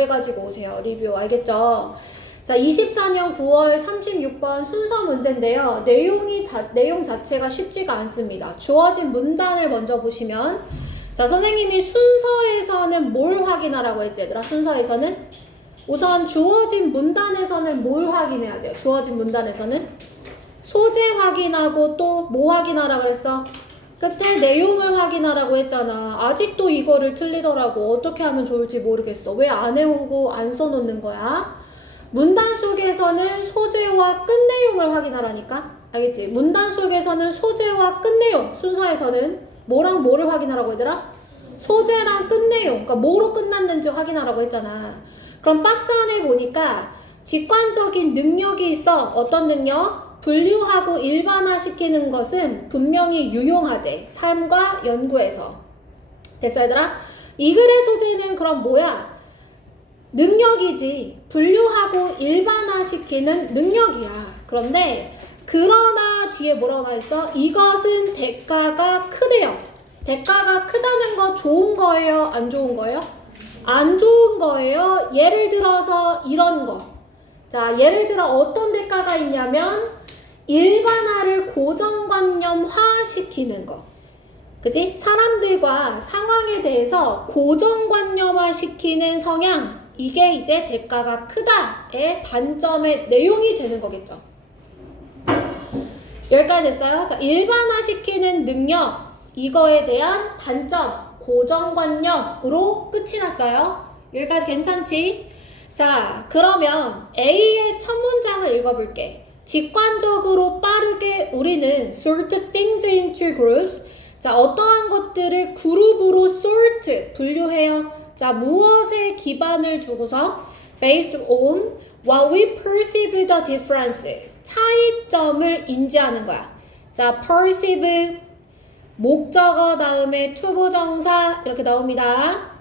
해가지고 오세요. 리뷰 알겠죠? 자, 24년 9월 36번 순서 문제인데요. 내용 자체가 쉽지가 않습니다. 주어진 문단을 먼저 보시면, 자, 선생님이 순서에서는 뭘 확인하라고 했지, 얘들아? 순서에서는 우선 주어진 문단에서는 뭘 확인해야 돼요? 주어진 문단에서는 소재 확인하고 또 뭐 확인하라 그랬어? 끝에 내용을 확인하라고 했잖아. 아직도 이거를 틀리더라고. 어떻게 하면 좋을지 모르겠어. 왜 안 외우고 안 써놓는 거야? 문단 속에서는 소재와 끝내용을 확인하라니까? 알겠지? 문단 속에서는 소재와 끝내용, 순서에서는 뭐랑 뭐를 확인하라고 얘들아? 소재랑 끝내용, 그러니까 뭐로 끝났는지 확인하라고 했잖아. 그럼 박스 안에 보니까 직관적인 능력이 있어. 어떤 능력? 분류하고 일반화시키는 것은 분명히 유용하대. 삶과 연구에서. 됐어 얘들아? 이 글의 소재는 그럼 뭐야? 능력이지. 분류하고 일반화시키는 능력이야. 그런데 그러나 뒤에 뭐라고 나와있어? 이것은 대가가 크대요. 대가가 크다는 거 좋은 거예요? 안 좋은 거예요? 안 좋은 거예요. 예를 들어서 이런 거. 자, 예를 들어 어떤 대가가 있냐면 일반화를 고정관념화 시키는 거. 그치? 사람들과 상황에 대해서 고정관념화 시키는 성향. 이게 이제 대가가 크다의 단점의 내용이 되는 거겠죠. 여기까지 됐어요? 자, 일반화 시키는 능력. 이거에 대한 단점. 고정관념으로 끝이 났어요. 여기까지 괜찮지? 자, 그러면 A의 첫 문장을 읽어볼게. 직관적으로 빠르게 우리는 sort things into groups. 자, 어떠한 것들을 그룹으로 sort, 분류해요. 자, 무엇에 기반을 두고서 based on what we perceive the difference. 차이점을 인지하는 거야. 자, perceive 목적어 다음에 투부정사 이렇게 나옵니다.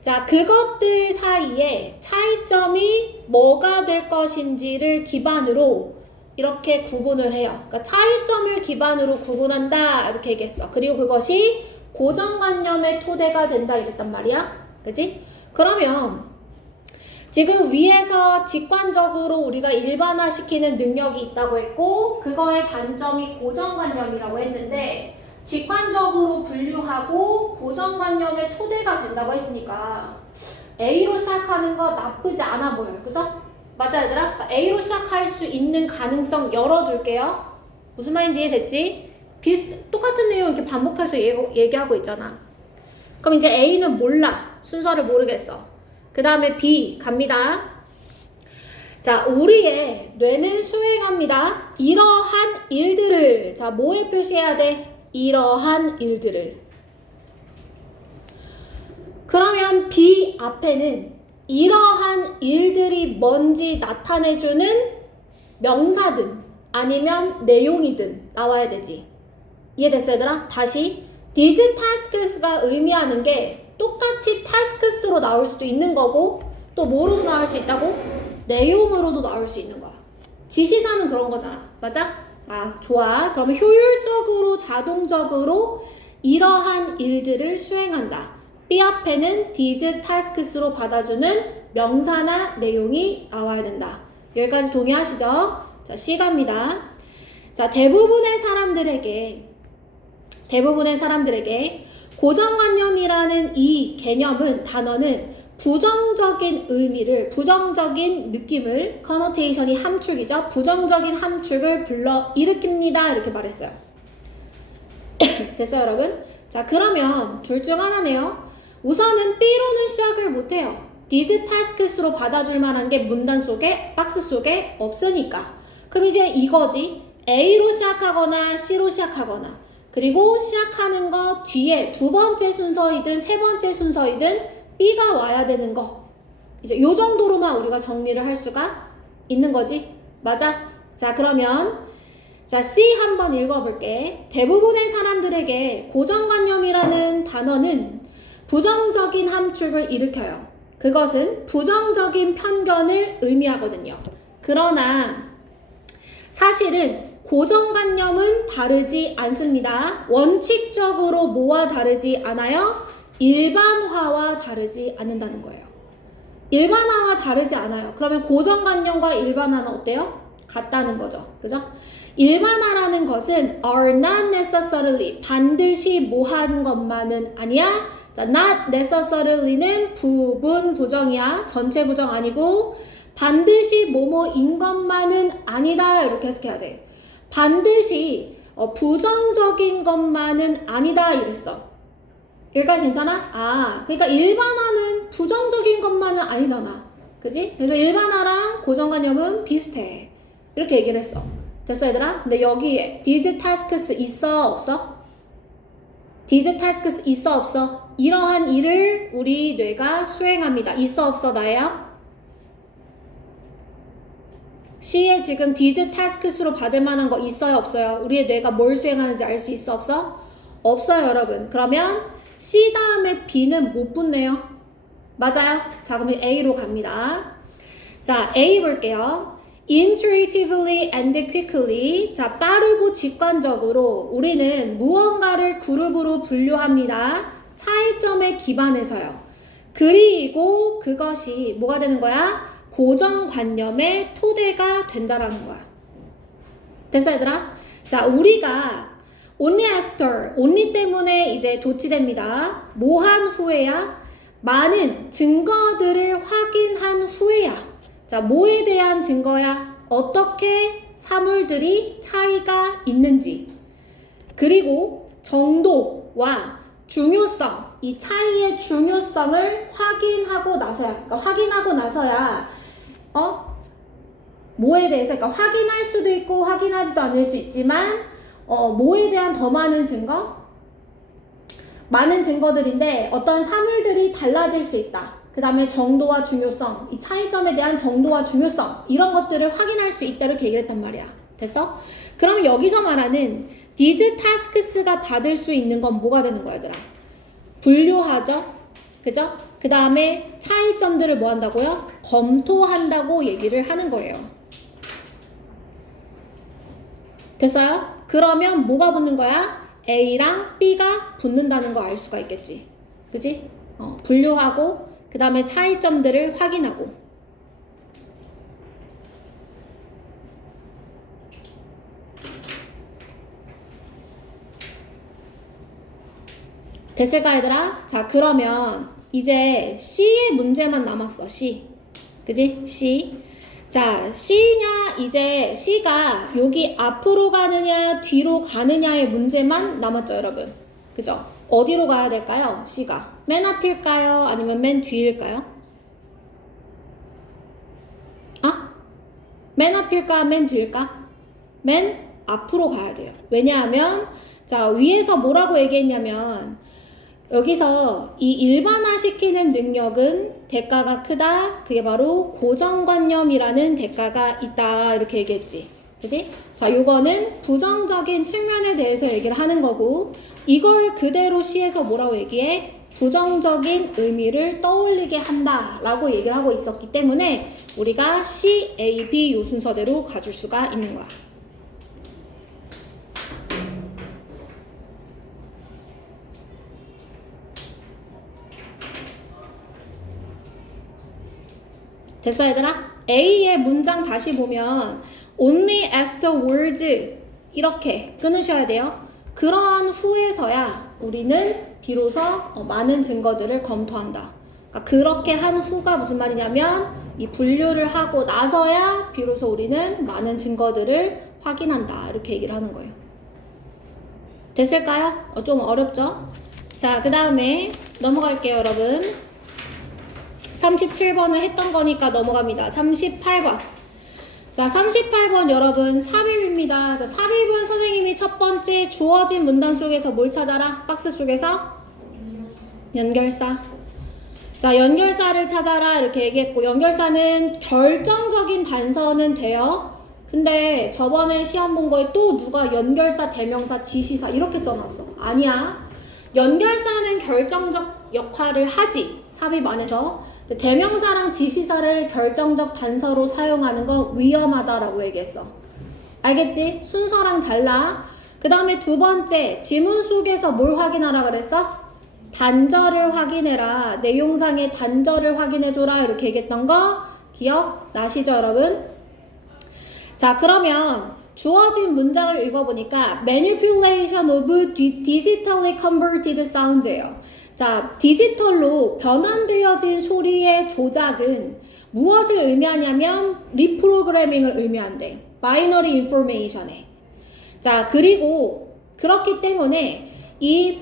자, 그것들 사이에 차이점이 뭐가 될 것인지를 기반으로 이렇게 구분을 해요. 그러니까 차이점을 기반으로 구분한다 이렇게 얘기했어. 그리고 그것이 고정관념의 토대가 된다 이랬단 말이야. 그치? 그러면 지금 위에서 직관적으로 우리가 일반화시키는 능력이 있다고 했고 그거의 단점이 고정관념이라고 했는데 직관적으로 분류하고 고정관념의 토대가 된다고 했으니까 A로 시작하는 거 나쁘지 않아 보여요. 그죠? 맞아 얘들아? 그러니까 A로 시작할 수 있는 가능성 열어둘게요. 무슨 말인지 이해됐지? 똑같은 내용 이렇게 반복해서 얘기하고 있잖아. 그럼 이제 A는 몰라. 순서를 모르겠어. 그 다음에 B 갑니다. 자, 우리의 뇌는 수행합니다. 이러한 일들을. 자, 뭐에 표시해야 돼? 이러한 일들을. 그러면 B 앞에는 이러한 일들이 뭔지 나타내주는 명사든 아니면 내용이든 나와야 되지. 이해됐어 얘들아? 다시 these tasks가 의미하는 게 똑같이 tasks로 나올 수도 있는 거고 또 뭐로도 나올 수 있다고? 내용으로도 나올 수 있는 거야. 지시사는 그런 거잖아. 맞아? 아, 좋아. 그러면 효율적으로 자동적으로 이러한 일들을 수행한다. B 앞에는 these tasks로 받아주는 명사나 내용이 나와야 된다. 여기까지 동의하시죠? 자, C 갑니다. 자, 대부분의 사람들에게 고정관념이라는 이 개념은, 단어는 부정적인 의미를, 부정적인 느낌을, connotation이 함축이죠. 부정적인 함축을 불러일으킵니다. 이렇게 말했어요. 됐어요, 여러분? 자, 그러면 둘 중 하나네요. 우선은 B로는 시작을 못해요. these tasks로 받아줄 만한 게 문단 속에, 박스 속에 없으니까. 그럼 이제 이거지. A로 시작하거나 C로 시작하거나 그리고 시작하는 거 뒤에 두 번째 순서이든 세 번째 순서이든 B가 와야 되는 거. 이제 요 정도로만 우리가 정리를 할 수가 있는 거지. 맞아? 자, 그러면 자, C 한번 읽어볼게. 대부분의 사람들에게 고정관념이라는 단어는 부정적인 함축을 일으켜요. 그것은 부정적인 편견을 의미하거든요. 그러나 사실은 고정관념은 다르지 않습니다. 원칙적으로 뭐와 다르지 않아요? 일반화와 다르지 않는다는 거예요. 일반화와 다르지 않아요. 그러면 고정관념과 일반화는 어때요? 같다는 거죠. 그죠? 일반화라는 것은 are not necessarily 반드시 뭐한 것만은 아니야. 자, not necessary는 부분 부정이야. 전체 부정 아니고 반드시 뭐뭐인 것만은 아니다. 이렇게 해석해야 돼. 반드시 부정적인 것만은 아니다 이랬어. 여기까지 괜찮아? 아, 그러니까 일반화는 부정적인 것만은 아니잖아. 그지? 그래서 일반화랑 고정관념은 비슷해. 이렇게 얘기를 했어. 됐어 얘들아? 근데 여기에 these tasks 있어 없어? these tasks 있어 없어? 이러한 일을 우리 뇌가 수행합니다. 있어 없어 나예요? C에 지금 these tasks로 받을 만한 거 있어요 없어요? 우리의 뇌가 뭘 수행하는지 알 수 있어 없어? 없어요 여러분. 그러면 C 다음에 B는 못 붙네요. 맞아요? 자 그러면 A로 갑니다. 자 A 볼게요. Intuitively and quickly. 자 빠르고 직관적으로 우리는 무언가를 그룹으로 분류합니다. 차이점에 기반해서요. 그리고 그것이 뭐가 되는 거야? 고정관념의 토대가 된다라는 거야. 됐어 얘들아? 자 우리가 only after, only 때문에 이제 도치됩니다. 뭐 한 후에야? 많은 증거들을 확인한 후에야. 자, 뭐에 대한 증거야? 어떻게 사물들이 차이가 있는지. 그리고 정도와 중요성, 이 차이의 중요성을 확인하고 나서야. 그러니까 확인하고 나서야, 뭐에 대해서, 그러니까 확인할 수도 있고 확인하지도 않을 수 있지만, 뭐에 대한 더 많은 증거? 많은 증거들인데 어떤 사물들이 달라질 수 있다. 그 다음에 정도와 중요성, 이 차이점에 대한 정도와 중요성 이런 것들을 확인할 수 있다 이렇게 얘기를 했단 말이야. 됐어? 그러면 여기서 말하는 these tasks가 받을 수 있는 건 뭐가 되는 거야 얘들아? 분류하죠? 그죠? 그 다음에 차이점들을 뭐 한다고요? 검토한다고 얘기를 하는 거예요. 됐어요? 그러면 뭐가 붙는 거야? A랑 B가 붙는다는 거 알 수가 있겠지. 그치? 분류하고 그 다음에 차이점들을 확인하고. 됐을까 얘들아? 자 그러면 이제 C의 문제만 남았어. C. 그치? C. 자, C냐, 이제 C가 여기 앞으로 가느냐, 뒤로 가느냐의 문제만 남았죠, 여러분. 그죠? 어디로 가야 될까요, C가? 맨 앞일까요? 아니면 맨 뒤일까요? 맨 앞일까, 맨 뒤일까? 맨 앞으로 가야 돼요. 왜냐하면, 자, 위에서 뭐라고 얘기했냐면, 여기서 이 일반화시키는 능력은 대가가 크다. 그게 바로 고정관념이라는 대가가 있다. 이렇게 얘기했지. 그치? 자, 요거는 부정적인 측면에 대해서 얘기를 하는 거고 이걸 그대로 C에서 뭐라고 얘기해? 부정적인 의미를 떠올리게 한다. 라고 얘기를 하고 있었기 때문에 우리가 C, A, B 요 순서대로 가줄 수가 있는 거야. 됐어 얘들아? A의 문장 다시 보면 only afterwards 이렇게 끊으셔야 돼요. 그러한 후에서야 우리는 비로소 많은 증거들을 검토한다. 그러니까 그렇게 한 후가 무슨 말이냐면 이 분류를 하고 나서야 비로소 우리는 많은 증거들을 확인한다. 이렇게 얘기를 하는 거예요. 됐을까요? 좀 어렵죠? 자, 그 다음에 넘어갈게요 여러분. 37번을 했던 거니까 넘어갑니다. 38번. 자, 38번 여러분 삽입입니다. 자, 삽입은 선생님이 첫 번째 주어진 문단 속에서 뭘 찾아라? 박스 속에서? 연결사. 자, 연결사를 찾아라 이렇게 얘기했고 연결사는 결정적인 단서는 돼요. 근데 저번에 시험 본 거에 또 누가 연결사, 대명사, 지시사 이렇게 써놨어. 아니야. 연결사는 결정적 역할을 하지. 삽입 안에서. 대명사랑 지시사를 결정적 단서로 사용하는 건 위험하다라고 얘기했어. 알겠지? 순서랑 달라. 그 다음에 두 번째 지문 속에서 뭘 확인하라 그랬어? 단절을 확인해라. 내용상의 단절을 확인해줘라. 이렇게 얘기했던 거 기억나시죠, 여러분? 자, 그러면 주어진 문장을 읽어보니까 manipulation of digitally converted sounds예요. 자, 디지털로 변환되어진 소리의 조작은 무엇을 의미하냐면 리프로그래밍을 의미한대. 바이너리 인포메이션에. 자, 그리고 그렇기 때문에 이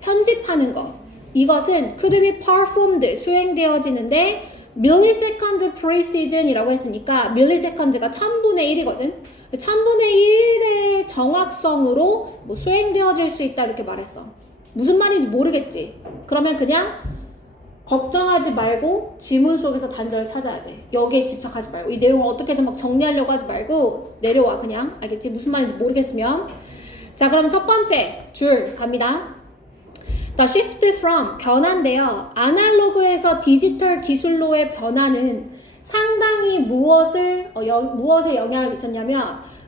편집하는 거 이것은 could be performed 수행되어지는데 millisecond precision이라고 했으니까 milliseconds가 1000분의 1이거든. 1000분의 1의 정확성으로 뭐 수행되어질 수 있다 이렇게 말했어. 무슨 말인지 모르겠지. 그러면 그냥 걱정하지 말고 지문 속에서 단절을 찾아야 돼. 여기에 집착하지 말고 이 내용을 어떻게든 막 정리하려고 하지 말고 내려와 그냥. 알겠지? 무슨 말인지 모르겠으면. 자, 그럼 첫 번째 줄 갑니다. The shift from 변화인데요. 아날로그에서 디지털 기술로의 변화는 상당히 무엇에 영향을 미쳤냐면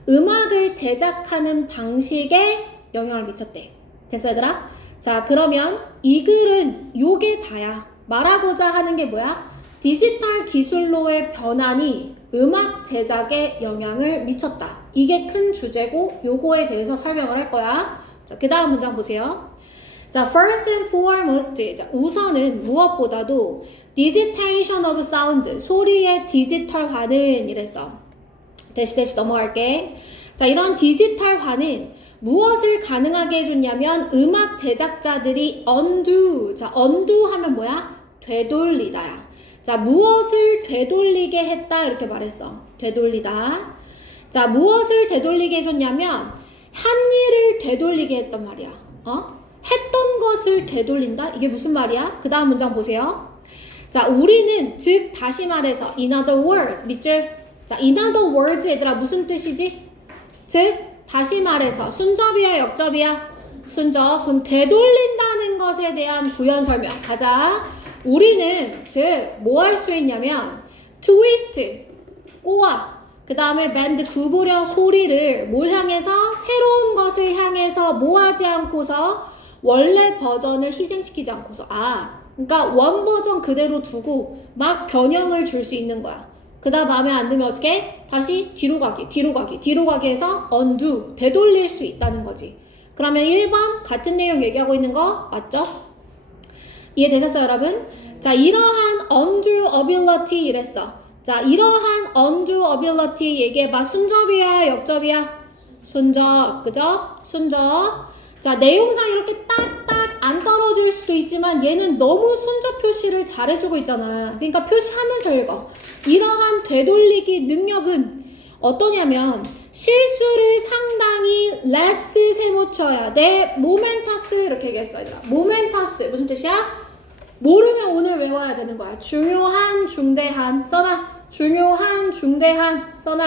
음악을 제작하는 방식에 영향을 미쳤대. 됐어 얘들아? 자, 그러면 이 글은 요게 다야. 말하고자 하는 게 뭐야? 디지털 기술로의 변환이 음악 제작에 영향을 미쳤다. 이게 큰 주제고 요거에 대해서 설명을 할 거야. 자, 그 다음 문장 보세요. 자, first and foremost. 자, 우선은 무엇보다도 digitization of sounds. 소리의 디지털화는 이랬어. 대시 넘어갈게. 자, 이런 디지털화는 무엇을 가능하게 해줬냐면 음악 제작자들이 undo. 자, undo 하면 뭐야? 되돌리다야. 자, 무엇을 되돌리게 했다 이렇게 말했어. 되돌리다. 자, 무엇을 되돌리게 해줬냐면 한 일을 되돌리게 했단 말이야. 했던 것을 되돌린다? 이게 무슨 말이야? 그 다음 문장 보세요. 자, 우리는 즉 다시 말해서 in other words 밑줄. 자, in other words 얘들아 무슨 뜻이지? 즉 다시 말해서 순접이야 역접이야? 순접. 그럼 되돌린다는 것에 대한 부연 설명. 가자. 우리는 즉 뭐 할 수 있냐면 twist 꼬아 그 다음에 bend 구부려 소리를 뭘 향해서 새로운 것을 향해서 뭐 하지 않고서 원래 버전을 희생시키지 않고서 그러니까 원 버전 그대로 두고 막 변형을 줄 수 있는 거야. 그 다음 마음에 안 들면 어떻게? 다시 뒤로 가기 해서 undo 되돌릴 수 있다는 거지. 그러면 1번 같은 내용 얘기하고 있는 거 맞죠? 이해되셨어요 여러분? 자, 이러한 undo ability 이랬어. 자, 이러한 undo ability 얘기해봐. 순접이야 역접이야? 순접. 그죠? 순접. 자, 내용상 이렇게 딱딱 안 떨어질 수도 있지만 얘는 너무 순접 표시를 잘해주고 있잖아. 그러니까 표시하면서 읽어. 이러한 되돌리기 능력은 어떠냐면 실수를 상당히 less 세모쳐야 돼. 모멘터스 이렇게 얘기했어 얘들아. 모멘터스 무슨 뜻이야? 모르면 오늘 외워야 되는 거야. 중요한 중대한 써놔. 중요한 중대한 써놔.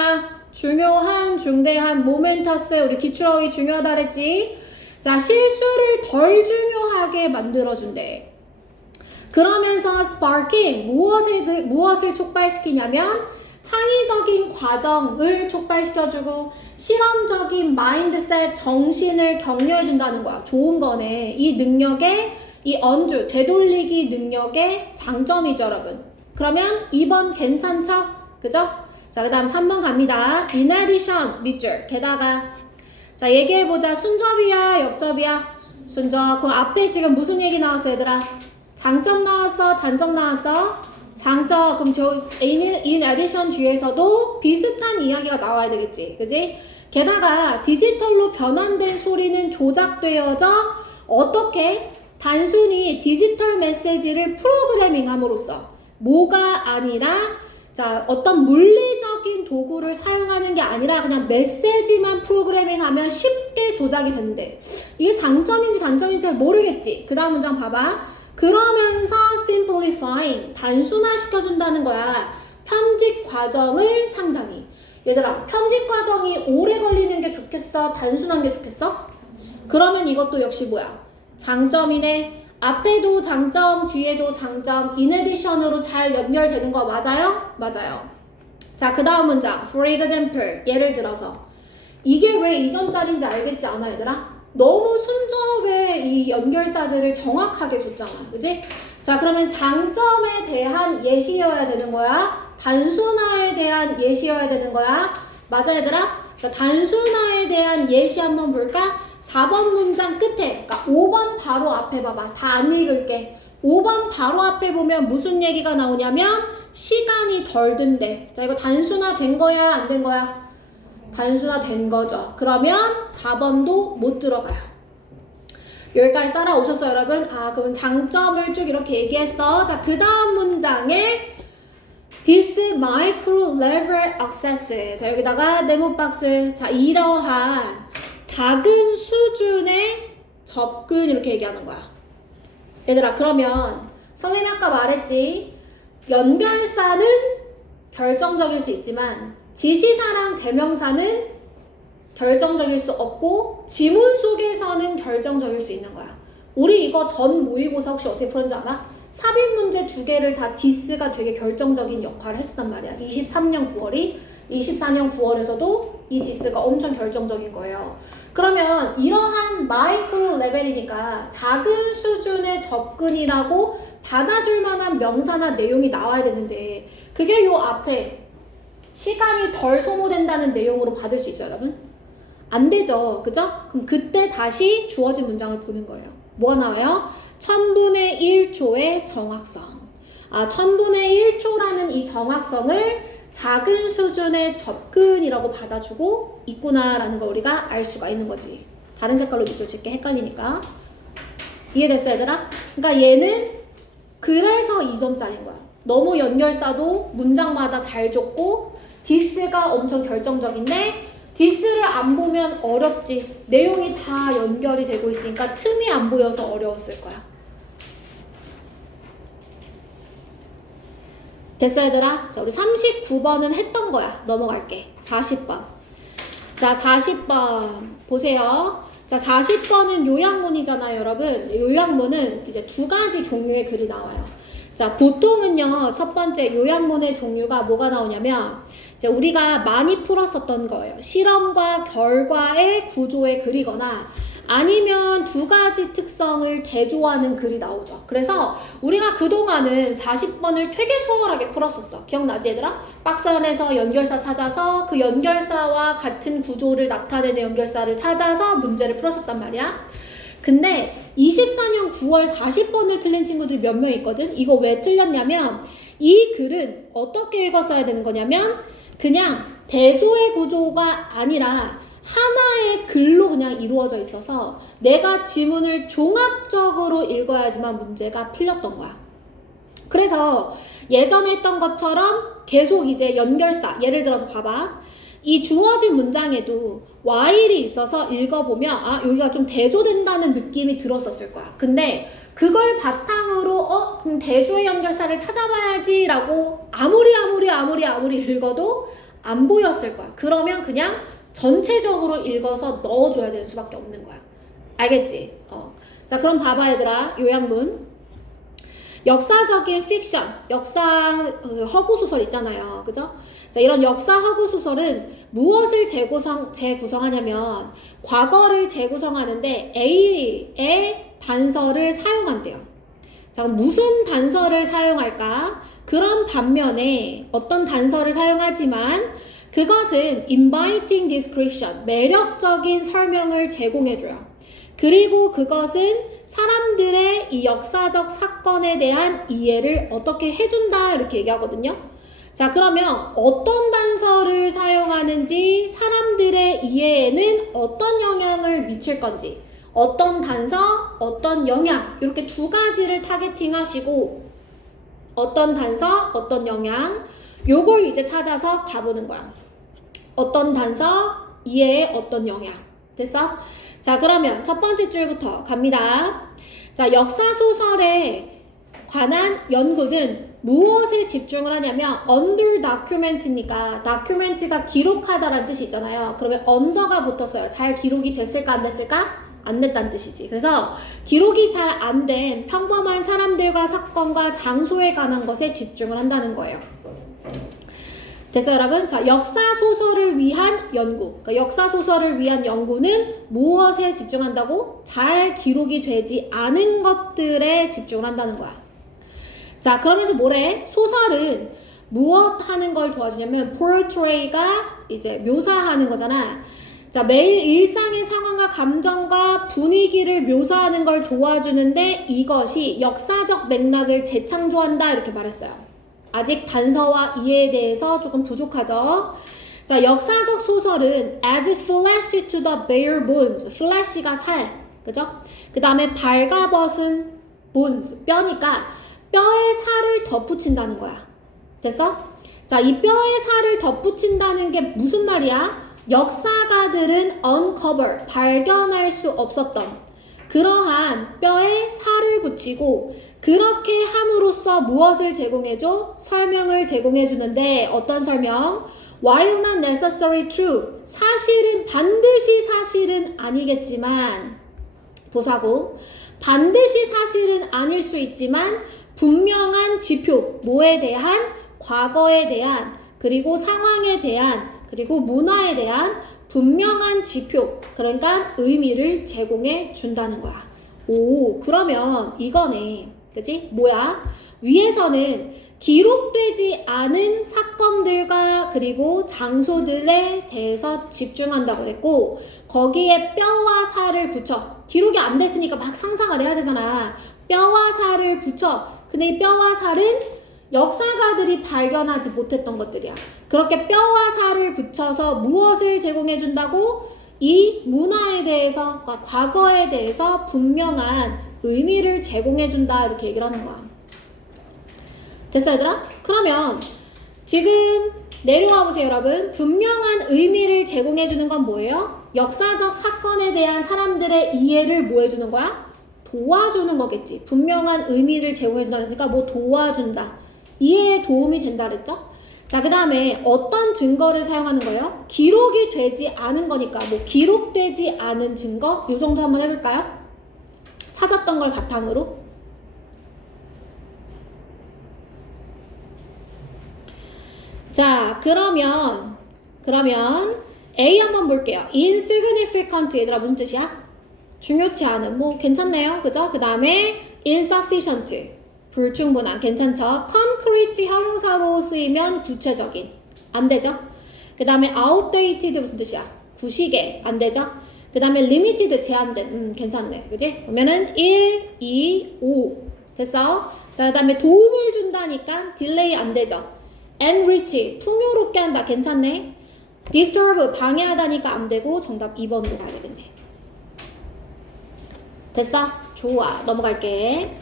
중요한 중대한 모멘터스. 우리 기출어휘 중요하다 그랬지. 자, 실수를 덜 중요하게 만들어준대. 그러면서 sparking 무엇을 촉발시키냐면 창의적인 과정을 촉발시켜주고 실험적인 마인드셋 정신을 격려해준다는 거야. 좋은 거네. 이 능력의 이 undo 되돌리기 능력의 장점이죠 여러분. 그러면 2번 괜찮죠? 그죠? 자, 그 다음 3번 갑니다. in addition 밑줄 게다가 자, 얘기해보자. 순접이야 역접이야? 순접. 그럼 앞에 지금 무슨 얘기 나왔어 얘들아? 장점 나왔어? 단점 나왔어? 장점. 그럼 저 in addition 뒤에서도 비슷한 이야기가 나와야 되겠지. 그지? 게다가 디지털로 변환된 소리는 조작되어져 어떻게? 단순히 디지털 메시지를 프로그래밍함으로써 뭐가 아니라 자, 어떤 물리적인 도구를 사용하는 게 아니라 그냥 메시지만 프로그래밍하면 쉽게 조작이 된대. 이게 장점인지 단점인지 잘 모르겠지. 그 다음 문장 봐봐. 그러면서 simplifying 단순화 시켜준다는 거야. 편집 과정을 상당히. 얘들아, 편집 과정이 오래 걸리는 게 좋겠어? 단순한 게 좋겠어? 그러면 이것도 역시 뭐야? 장점이네. 앞에도 장점, 뒤에도 장점, in addition으로 잘 연결되는 거 맞아요? 맞아요. 자, 그 다음 문장. For example, 예를 들어서 이게 왜 이점짜리인지 알겠지 않아 얘들아? 너무 순접의 이 연결사들을 정확하게 줬잖아. 그지? 자, 그러면 장점에 대한 예시여야 되는 거야? 단순화에 대한 예시여야 되는 거야? 맞아, 얘들아? 자, 단순화에 대한 예시 한번 볼까? 4번 문장 끝에, 그러니까 5번 바로 앞에 봐봐. 다 안 읽을게. 5번 바로 앞에 보면 무슨 얘기가 나오냐면 시간이 덜 든대. 자, 이거 단순화 된 거야? 안 된 거야? 단순화 된 거죠. 그러면 4번도 못 들어가요. 여기까지 따라오셨어요, 여러분? 아, 그러면 장점을 쭉 이렇게 얘기했어. 자, 그 다음 문장에 This micro level access. 자, 여기다가 네모박스. 자, 이러한 작은 수준의 접근 이렇게 얘기하는 거야. 얘들아, 그러면 선생님이 아까 말했지. 연결사는 결정적일 수 있지만 지시사랑 대명사는 결정적일 수 없고 지문 속에서는 결정적일 수 있는 거야. 우리 이거 전 모의고사 혹시 어떻게 풀었는지 알아? 삽입 문제 2개를 다 디스가 되게 결정적인 역할을 했었단 말이야. 23년 9월이 24년 9월에서도 이 디스가 엄청 결정적인 거예요. 그러면 이러한 마이크로 레벨이니까 작은 수준의 접근이라고 받아줄 만한 명사나 내용이 나와야 되는데 그게 요 앞에 시간이 덜 소모된다는 내용으로 받을 수 있어요, 여러분? 안 되죠, 그죠? 그럼 그때 다시 주어진 문장을 보는 거예요. 뭐가 나와요? 1000분의 1초의 정확성. 아, 1000분의 1초라는 이 정확성을 작은 수준의 접근이라고 받아주고 있구나라는 걸 우리가 알 수가 있는 거지. 다른 색깔로 밑줄 칠게 헷갈리니까. 이해됐어, 얘들아? 그러니까 얘는 그래서 2점짜리인 거야. 너무 연결사도 문장마다 잘 줬고 디스가 엄청 결정적인데 디스를 안 보면 어렵지. 내용이 다 연결이 되고 있으니까 틈이 안 보여서 어려웠을 거야. 됐어, 얘들아? 자, 우리 39번은 했던 거야. 넘어갈게. 40번. 자, 40번. 보세요. 자, 40번은 요약문이잖아요, 여러분. 요약문은 이제 2가지 종류의 글이 나와요. 자, 보통은요, 첫 번째 요약문의 종류가 뭐가 나오냐면, 이제 우리가 많이 풀었었던 거예요. 실험과 결과의 구조의 글이거나 아니면 2가지 특성을 대조하는 글이 나오죠. 그래서 우리가 그동안은 40번을 되게 수월하게 풀었었어. 기억나지, 얘들아? 박스 안에서 연결사 찾아서 그 연결사와 같은 구조를 나타내는 연결사를 찾아서 문제를 풀었었단 말이야. 근데 24년 9월 40번을 틀린 친구들이 몇 명 있거든? 이거 왜 틀렸냐면 이 글은 어떻게 읽었어야 되는 거냐면 그냥 대조의 구조가 아니라 하나의 글로 그냥 이루어져 있어서 내가 지문을 종합적으로 읽어야지만 문제가 풀렸던 거야. 그래서 예전에 했던 것처럼 계속 이제 연결사, 예를 들어서 봐봐. 이 주어진 문장에도 while이 있어서 읽어보면 아, 여기가 좀 대조된다는 느낌이 들었었을 거야. 근데 그걸 바탕으로 대조의 연결사를 찾아봐야지 라고 아무리 읽어도 안 보였을 거야. 그러면 그냥 전체적으로 읽어서 넣어줘야 되는 수밖에 없는 거야. 알겠지? 자, 그럼 봐봐, 얘들아. 요약문. 역사적인 픽션, 역사 허구소설 있잖아요. 그죠? 자, 이런 역사 허구소설은 무엇을 재구성하냐면 과거를 재구성하는데 A의 단서를 사용한대요. 자, 그럼 무슨 단서를 사용할까? 그런 반면에 어떤 단서를 사용하지만 그것은 inviting description, 매력적인 설명을 제공해줘요. 그리고 그것은 사람들의 이 역사적 사건에 대한 이해를 어떻게 해준다 이렇게 얘기하거든요. 자, 그러면 어떤 단서를 사용하는지 사람들의 이해에는 어떤 영향을 미칠 건지 어떤 단서, 어떤 영향 이렇게 2가지를 타겟팅 하시고 어떤 단서, 어떤 영향 요걸 이제 찾아서 가보는 거야. 어떤 단서, 이해에 어떤 영향. 됐어? 자, 그러면 첫 번째 줄부터 갑니다. 자, 역사소설에 관한 연구는 무엇에 집중을 하냐면 under document니까 document가 기록하다라는 뜻이 있잖아요. 그러면 under가 붙었어요. 잘 기록이 됐을까 안 됐을까? 안 됐다는 뜻이지. 그래서 기록이 잘 안 된 평범한 사람들과 사건과 장소에 관한 것에 집중을 한다는 거예요. 됐어요, 여러분? 자, 역사 소설을 위한 연구. 그러니까 역사 소설을 위한 연구는 무엇에 집중한다고? 잘 기록이 되지 않은 것들에 집중을 한다는 거야. 자, 그러면서 뭐래? 소설은 무엇 하는 걸 도와주냐면 portray가 이제 묘사하는 거잖아. 자, 매일 일상의 상황과 감정과 분위기를 묘사하는 걸 도와주는데 이것이 역사적 맥락을 재창조한다 이렇게 말했어요. 아직 단서와 이해에 대해서 조금 부족하죠. 자, 역사적 소설은 as flesh to the bare bones. flesh가 살, 그죠? 그 다음에 발가벗은 bones, 뼈니까 뼈에 살을 덧붙인다는 거야. 됐어? 자, 이 뼈에 살을 덧붙인다는 게 무슨 말이야? 역사가들은 uncover, 발견할 수 없었던 그러한 뼈에 살을 붙이고 그렇게 함으로써 무엇을 제공해줘? 설명을 제공해주는데 어떤 설명? While not necessarily true, 사실은 반드시 사실은 아니겠지만 부사구 반드시 사실은 아닐 수 있지만 분명한 지표, 뭐에 대한? 과거에 대한 그리고 상황에 대한 그리고 문화에 대한 분명한 지표, 그러니까 의미를 제공해 준다는 거야. 오, 그러면 이거네. 그치? 뭐야? 위에서는 기록되지 않은 사건들과 그리고 장소들에 대해서 집중한다고 그랬고 거기에 뼈와 살을 붙여. 기록이 안 됐으니까 막 상상을 해야 되잖아. 뼈와 살을 붙여. 근데 이 뼈와 살은 역사가들이 발견하지 못했던 것들이야. 그렇게 뼈와 살을 붙여서 무엇을 제공해 준다고? 이 문화에 대해서, 과거에 대해서 분명한 의미를 제공해 준다 이렇게 얘기를 하는 거야. 됐어 얘들아? 그러면 지금 내려와 보세요 여러분. 분명한 의미를 제공해 주는 건 뭐예요? 역사적 사건에 대한 사람들의 이해를 뭐 해주는 거야? 도와주는 거겠지. 분명한 의미를 제공해 준다 그랬으니까 뭐 도와준다. 이해에 도움이 된다 그랬죠? 자, 그 다음에 어떤 증거를 사용하는 거예요? 기록이 되지 않은 거니까 뭐 기록되지 않은 증거? 이 정도 한번 해볼까요? 찾았던 걸 바탕으로. 자, 그러면 A 한번 볼게요. insignificant 얘들아 무슨 뜻이야? 중요치 않은, 뭐 괜찮네요. 그죠? 그 다음에 insufficient 불충분한, 괜찮죠? concrete 형용사로 쓰이면 구체적인, 안 되죠? 그 다음에 outdated 무슨 뜻이야? 구시계, 안 되죠? 그 다음에 limited 제한된, 괜찮네. 그지? 그러면은 1, 2, 5 됐어? 자, 그 다음에 도움을 준다니까 delay 안 되죠? enrich 풍요롭게 한다, 괜찮네? disturb 방해하다니까 안 되고 정답 2번으로 가야 되겠네. 됐어? 좋아. 넘어갈게.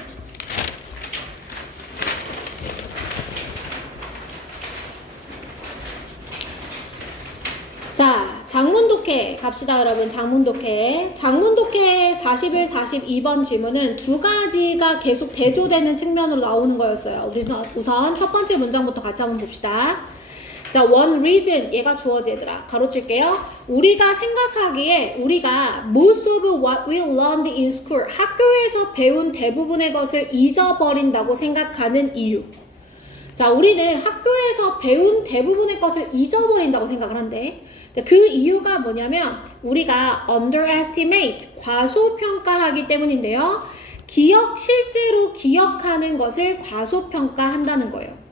자, 장문독해 갑시다 여러분. 장문독해 41, 42번 질문은 두 가지가 계속 대조되는 측면으로 나오는 거였어요. 우선 첫 번째 문장부터 같이 한번 봅시다. 자, one reason 얘가 주어지 얘들아. 가로칠게요. 우리가 생각하기에 우리가 most of what we learned in school 학교에서 배운 대부분의 것을 잊어버린다고 생각하는 이유. 자, 우리는 학교에서 배운 대부분의 것을 잊어버린다고 생각을 한대. 그 이유가 뭐냐면 우리가 underestimate, 과소평가하기 때문인데요. 실제로 기억하는 것을 과소평가한다는 거예요.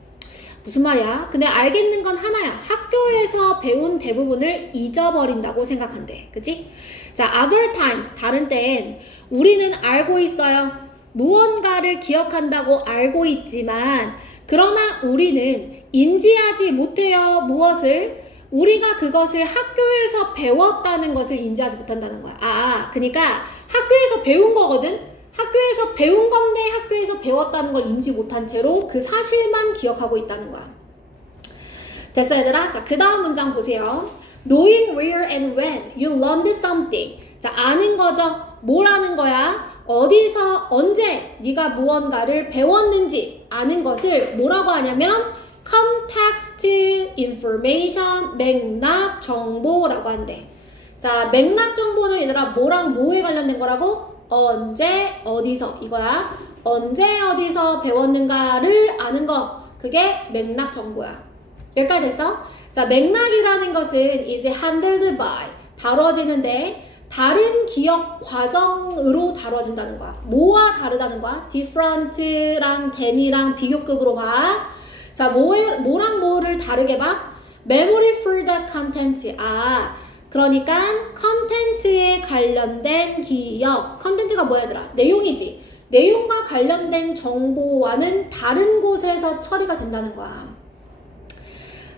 무슨 말이야? 근데 알겠는 건 하나야. 학교에서 배운 대부분을 잊어버린다고 생각한대. 그치? 자, other times, 다른 때엔 우리는 알고 있어요. 무언가를 기억한다고 알고 있지만 그러나 우리는 인지하지 못해요. 무엇을? 우리가 그것을 학교에서 배웠다는 것을 인지하지 못한다는 거야. 그러니까 학교에서 배운 거거든? 학교에서 배운 건데 학교에서 배웠다는 걸 인지 못한 채로 그 사실만 기억하고 있다는 거야. 됐어 얘들아? 자, 그 다음 문장 보세요. Knowing where and when you learned something. 자, 아는 거죠. 뭘 아는 거야? 어디서 언제 네가 무언가를 배웠는지 아는 것을 뭐라고 하냐면 context information, 맥락 정보라고 한대. 자, 맥락 정보는 얘들아 뭐랑 뭐에 관련된 거라고? 언제 어디서 이거야. 언제 어디서 배웠는가를 아는 거, 그게 맥락 정보야. 여기까지 됐어? 자, 맥락이라는 것은 is handled by 다뤄지는데 다른 기억 과정으로 다뤄진다는 거야. 뭐와 다르다는 거야? different랑 than이랑 비교급으로 봐. 자, 뭐랑 뭐를 다르게 봐? memory for the content. 그러니까 컨텐츠에 관련된 기억. 컨텐츠가 뭐야 얘들아? 내용이지. 내용과 관련된 정보와는 다른 곳에서 처리가 된다는 거야.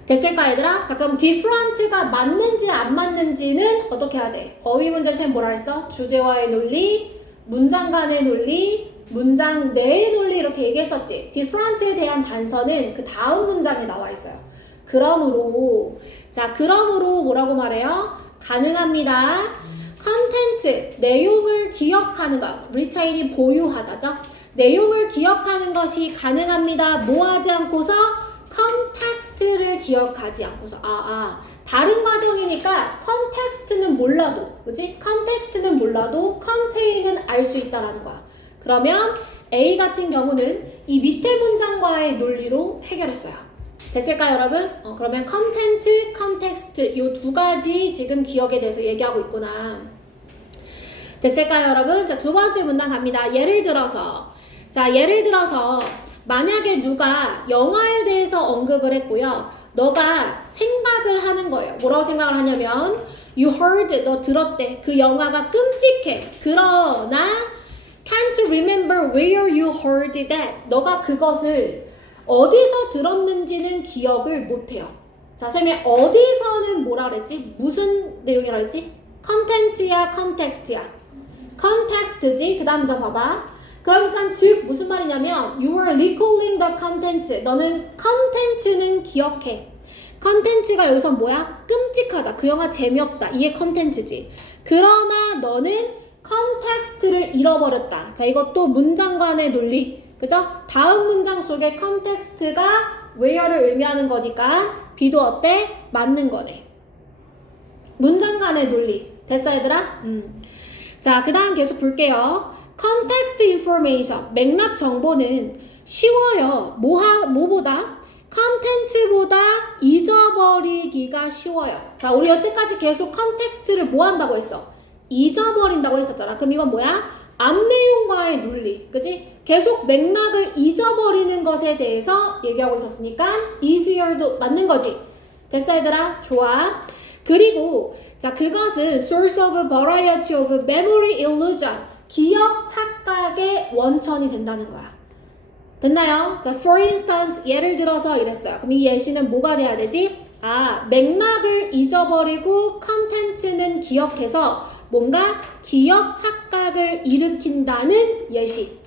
됐을까 얘들아? 자, 그럼 different가 맞는지 안 맞는지는 어떻게 해야 돼? 어휘 문제 쌤 뭐라 했어? 주제와의 논리, 문장 간의 논리, 문장 내의 논리 이렇게 얘기했었지. different에 대한 단서는 그 다음 문장에 나와 있어요. 그러므로 뭐라고 말해요? 가능합니다. 컨텐츠, 내용을 기억하는 것, retain이 보유하다죠. 내용을 기억하는 것이 가능합니다. 뭐 하지 않고서? 컨텍스트를 기억하지 않고서. 다른 과정이니까 컨텍스트는 몰라도, 그치? 컨텍스트는 몰라도 contain은 알 수 있다라는 거야. 그러면 A 같은 경우는 이 밑에 문장과의 논리로 해결했어요. 됐을까요, 여러분? 그러면 컨텐츠, 컨텍스트 이 두 가지 지금 기억에 대해서 얘기하고 있구나. 됐을까요, 여러분? 자, 두 번째 문장 갑니다. 예를 들어서 만약에 누가 영화에 대해서 언급을 했고요. 너가 생각을 하는 거예요. 뭐라고 생각을 하냐면 You heard, 너 들었대. 그 영화가 끔찍해. 그러나 can't remember where you heard that. 너가 그것을 어디서 들었는지는 기억을 못해요. 자, 쌤이 어디서는 뭐라 그랬지? 무슨 내용이라 그랬지? 컨텐츠야, 컨텍스트야? 컨텍스트지? 그 다음 좀 봐봐. 그러니까 즉 무슨 말이냐면 You are recalling the content. 너는 컨텐츠는 기억해. 컨텐츠가 여기서 뭐야? 끔찍하다. 그 영화 재미없다. 이게 컨텐츠지. 그러나 너는 컨텍스트를 잃어버렸다. 자, 이것도 문장 간의 논리. 그죠? 다음 문장 속에 컨텍스트가 where를 의미하는 거니까 B도 어때? 맞는 거네. 문장 간의 논리. 됐어 얘들아? 자, 그 다음 계속 볼게요. Context information, 맥락 정보는 쉬워요. 뭐보다? 컨텐츠보다 잊어버리기가 쉬워요. 자, 우리 여태까지 계속 컨텍스트를 뭐 한다고 했어? 잊어버린다고 했었잖아. 그럼 이건 뭐야? 앞 내용과의 논리. 그치? 계속 맥락을 잊어버리는 것에 대해서 얘기하고 있었으니까 easier도 맞는 거지. 됐어 얘들아? 좋아. 그리고 자, 그것은 source of variety of memory illusion, 기억 착각의 원천이 된다는 거야. 됐나요? 자, for instance, 예를 들어서 이랬어요. 그럼 이 예시는 뭐가 돼야 되지? 맥락을 잊어버리고 컨텐츠는 기억해서 뭔가 기억 착각을 일으킨다는 예시.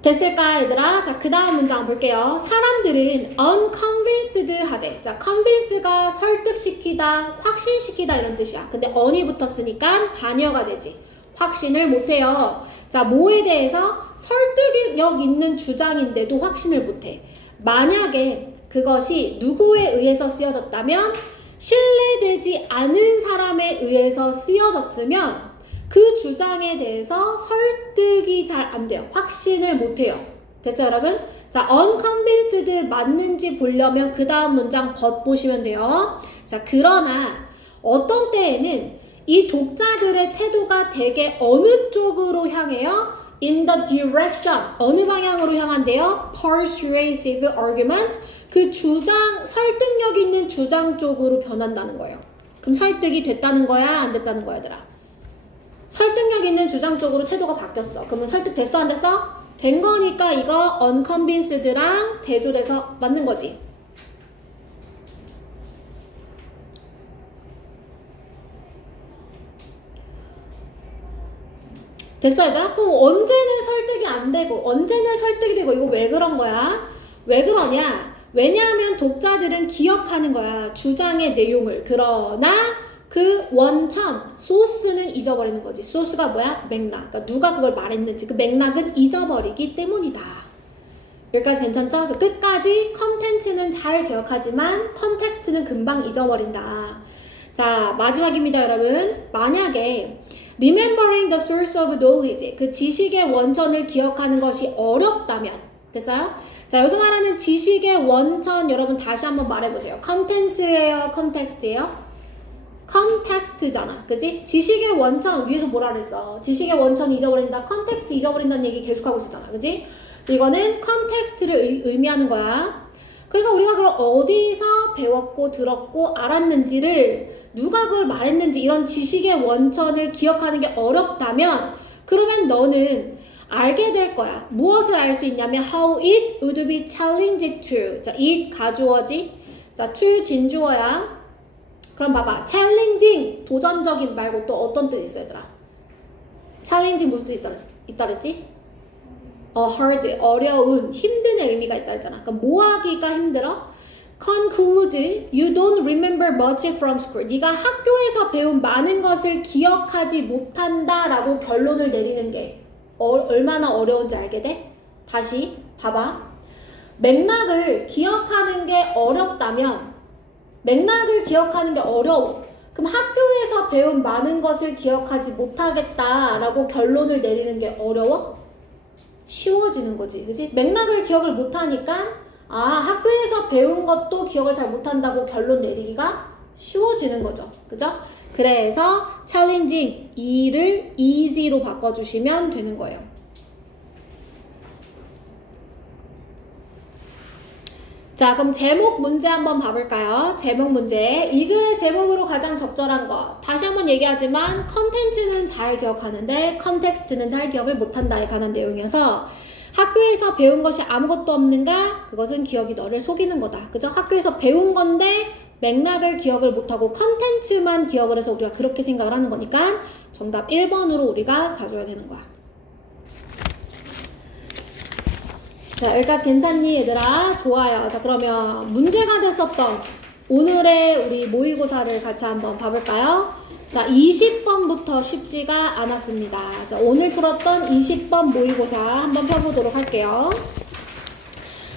됐을까 얘들아? 자, 그 다음 문장 볼게요. 사람들은 unconvinced 하대. 자, convince가 설득시키다, 확신시키다 이런 뜻이야. 근데 on이 붙었으니까 반여가 되지. 확신을 못해요. 자, 뭐에 대해서? 설득력 있는 주장인데도 확신을 못해. 만약에 그것이 누구에 의해서 쓰여졌다면 신뢰되지 않은 사람에 의해서 쓰여졌으면 그 주장에 대해서 설득이 잘 안 돼요. 확신을 못 해요. 됐어요, 여러분? 자, unconvinced 맞는지 보려면 그 다음 문장 보시면 돼요. 자, 그러나 어떤 때에는 이 독자들의 태도가 되게 어느 쪽으로 향해요? In the direction. 어느 방향으로 향한대요? Persuasive argument. 그 주장, 설득력 있는 주장 쪽으로 변한다는 거예요. 그럼 설득이 됐다는 거야? 안 됐다는 거야, 얘들아? 설득력 있는 주장 쪽으로 태도가 바뀌었어. 그러면 설득됐어? 안 됐어? 된 거니까 이거 unconvinced랑 대조돼서 맞는 거지. 됐어 얘들아? 그럼 언제는 설득이 안 되고 언제는 설득이 되고 이거 왜 그런 거야? 왜 그러냐? 왜냐하면 독자들은 기억하는 거야. 주장의 내용을. 그러나 그 원천, 소스는 잊어버리는 거지. 소스가 뭐야? 맥락. 그러니까 누가 그걸 말했는지 그 맥락은 잊어버리기 때문이다. 여기까지 괜찮죠? 끝까지 컨텐츠는 잘 기억하지만 컨텍스트는 금방 잊어버린다. 자, 마지막입니다, 여러분. 만약에 remembering the source of knowledge, 그 지식의 원천을 기억하는 것이 어렵다면 됐어요? 자, 여기서 말하는 지식의 원천 여러분 다시 한번 말해보세요. 컨텐츠예요? 컨텍스트예요? 컨텍스트잖아. 그지? 지식의 원천 위에서 뭐라 그랬어? 지식의 원천 잊어버린다. 컨텍스트 잊어버린다는 얘기 계속하고 있었잖아. 그지? 이거는 컨텍스트를 의미하는 거야. 그러니까 우리가 그럼 어디서 배웠고 들었고 알았는지를 누가 그걸 말했는지 이런 지식의 원천을 기억하는 게 어렵다면 그러면 너는 알게 될 거야. 무엇을 알 수 있냐면 how it would be challenging to. 자, it 가주어지. 자, to 진주어야. 그럼 봐봐. challenging 도전적인 말고 또 어떤 뜻이 있어 얘들아? challenging 무슨 뜻이 있다 그랬지? hard 어려운 힘든의 의미가 있다 그랬잖아. 그러니까 뭐 하기가 힘들어? conclude you don't remember much from school. 네가 학교에서 배운 많은 것을 기억하지 못한다 라고 결론을 내리는 게 얼마나 어려운지 알게 돼? 다시 봐봐. 맥락을 기억하는 게 어렵다면 맥락을 기억하는 게 어려워. 그럼 학교에서 배운 많은 것을 기억하지 못하겠다라고 결론을 내리는 게 어려워? 쉬워지는 거지. 그치? 맥락을 기억을 못하니까 학교에서 배운 것도 기억을 잘 못한다고 결론 내리기가 쉬워지는 거죠. 그죠? 그래서 challenging 이를 easy로 바꿔주시면 되는 거예요. 자, 그럼 제목 문제 한번 봐볼까요? 제목 문제. 이 글의 제목으로 가장 적절한 것. 다시 한번 얘기하지만 컨텐츠는 잘 기억하는데 컨텍스트는 잘 기억을 못한다에 관한 내용이어서 학교에서 배운 것이 아무것도 없는가? 그것은 기억이 너를 속이는 거다. 그죠? 학교에서 배운 건데 맥락을 기억을 못하고 컨텐츠만 기억을 해서 우리가 그렇게 생각을 하는 거니까 정답 1번으로 우리가 가져야 되는 거야. 자, 여기까지 괜찮니 얘들아? 좋아요. 자, 그러면 문제가 됐었던 오늘의 우리 모의고사를 같이 한번 봐볼까요? 자, 20번부터 쉽지가 않았습니다. 자, 오늘 풀었던 20번 모의고사 한번 펴보도록 할게요.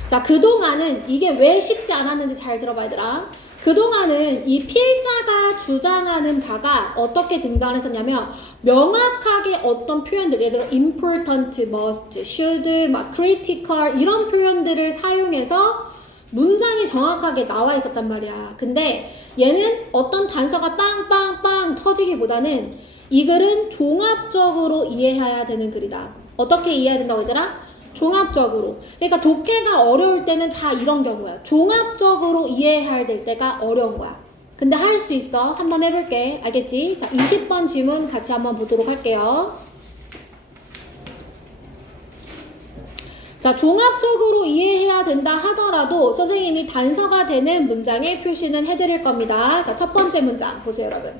자, 그동안은 이게 왜 쉽지 않았는지 잘 들어봐 얘들아. 그동안은 이 필자가 주장하는 바가 어떻게 등장을 했었냐면 명확하게 어떤 표현들 예를 들어 important, must, should, 막 critical 이런 표현들을 사용해서 문장이 정확하게 나와 있었단 말이야. 근데 얘는 어떤 단서가 빵빵빵 터지기보다는 이 글은 종합적으로 이해해야 되는 글이다. 어떻게 이해해야 된다고 얘들아? 종합적으로. 그러니까 독해가 어려울 때는 다 이런 경우야. 종합적으로 이해해야 될 때가 어려운 거야. 근데 할 수 있어. 한번 해볼게. 알겠지? 자, 20번 지문 같이 한번 보도록 할게요. 자, 종합적으로 이해해야 된다 하더라도 선생님이 단서가 되는 문장에 표시는 해드릴 겁니다. 자, 첫 번째 문장 보세요, 여러분.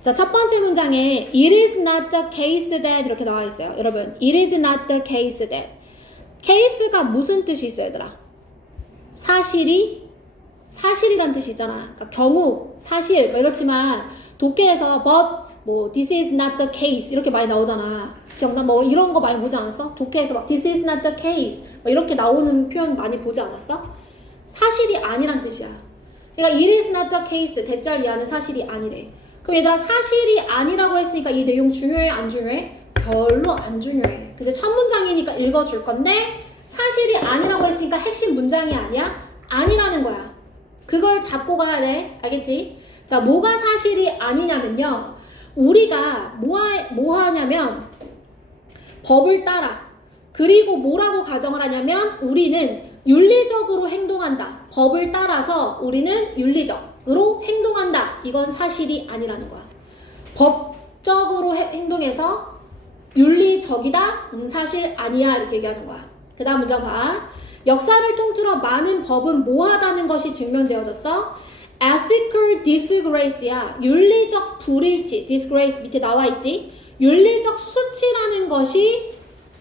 자, 첫 번째 문장에 It is not the case that 이렇게 나와 있어요. 여러분, It is not the case that. case가 무슨 뜻이 있어요, 얘들아? 사실이란 뜻이 있잖아. 그러니까 경우, 사실, 뭐 이렇지만 독해에서 but, 뭐 this is not the case 이렇게 많이 나오잖아. 기억나? 뭐 이런 거 많이 보지 않았어? 독해에서 막 this is not the case 뭐 이렇게 나오는 표현 많이 보지 않았어? 사실이 아니란 뜻이야. 그러니까 it is not the case 대절 이하는 사실이 아니래. 그럼 얘들아 사실이 아니라고 했으니까 이 내용 중요해? 안 중요해? 별로 안 중요해. 근데 첫 문장이니까 읽어줄 건데 사실이 아니라고 했으니까 핵심 문장이 아니야? 아니라는 거야. 그걸 잡고 가야 돼. 알겠지? 자, 뭐가 사실이 아니냐면요. 우리가 뭐 하냐면 법을 따라. 그리고 뭐라고 가정을 하냐면 우리는 윤리적으로 행동한다. 법을 따라서 우리는 윤리적으로 행동한다. 이건 사실이 아니라는 거야. 법적으로 행동해서 윤리적이다? 사실 아니야. 이렇게 얘기하는 거야. 그 다음 문장 봐. 역사를 통틀어 많은 법은 뭐하다는 것이 증명되어졌어? ethical disgrace야. 윤리적 불일치. disgrace 밑에 나와 있지? 윤리적 수치라는 것이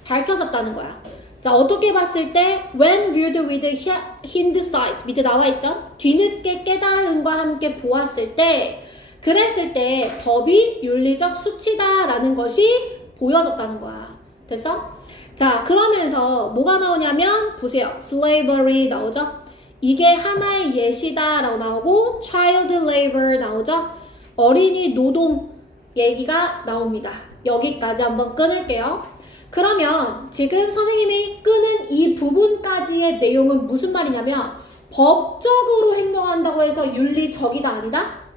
밝혀졌다는 거야. 자, 어떻게 봤을 때 when viewed with hindsight 밑에 나와 있죠? 뒤늦게 깨달음과 함께 보았을 때 그랬을 때 법이 윤리적 수치다라는 것이 보여졌다는 거야. 됐어? 자, 그러면서 뭐가 나오냐면 보세요. slavery 나오죠? 이게 하나의 예시다 라고 나오고 child labor 나오죠? 어린이 노동 얘기가 나옵니다. 여기까지 한번 끊을게요. 그러면 지금 선생님이 끄는 이 부분까지의 내용은 무슨 말이냐면 법적으로 행동한다고 해서 윤리적이다 아니다?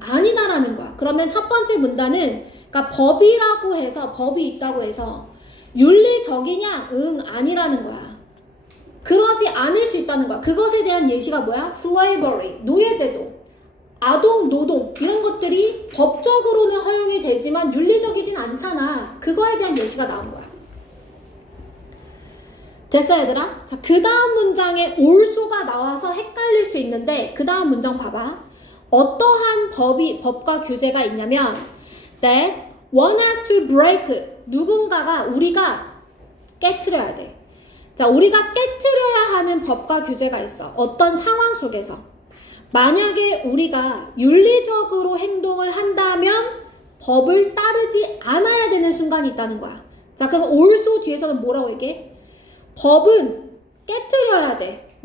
아니다라는 거야. 그러면 첫 번째 문단은 그러니까 법이라고 해서 법이 있다고 해서 윤리적이냐? 응, 아니라는 거야. 그러지 않을 수 있다는 거야. 그것에 대한 예시가 뭐야? slavery, 노예제도, 아동, 노동 이런 것들이 법적으로는 허용이 되지만 윤리적이진 않잖아. 그거에 대한 예시가 나온 거야. 됐어 얘들아? 자, 그 다음 문장에 also가 나와서 헷갈릴 수 있는데 그 다음 문장 봐봐. 어떠한 법과 규제가 있냐면 that one has to break, 누군가가 우리가 깨트려야 돼. 자, 우리가 깨트려야 하는 법과 규제가 있어. 어떤 상황 속에서 만약에 우리가 윤리적으로 행동을 한다면 법을 따르지 않아야 되는 순간이 있다는 거야. 자, 그럼 also 뒤에서는 뭐라고 얘기해? 법은 깨트려야 돼.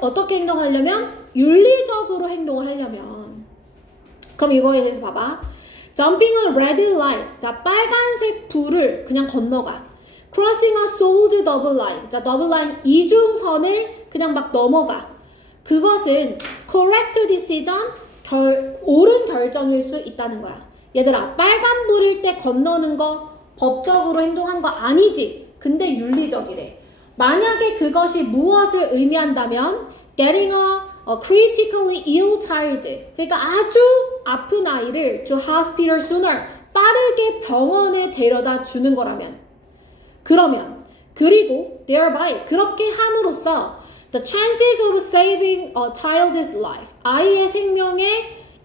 어떻게 행동하려면? 윤리적으로 행동을 하려면. 그럼 이거에 대해서 봐봐. Jumping a red light. 자, 빨간색 불을 그냥 건너가. Crossing a sold double line. 자, double line 이중선을 그냥 막 넘어가. 그것은 correct decision, 옳은 결정일 수 있다는 거야. 얘들아, 빨간 불일 때 건너는 거 법적으로 행동한 거 아니지. 근데 윤리적이래. 만약에 그것이 무엇을 의미한다면 getting a critically ill child, 그러니까 아주 아픈 아이를 to hospital sooner, 빠르게 병원에 데려다 주는 거라면, 그리고 thereby, 그렇게 함으로써 the chances of saving a child's life, 아이의 생명의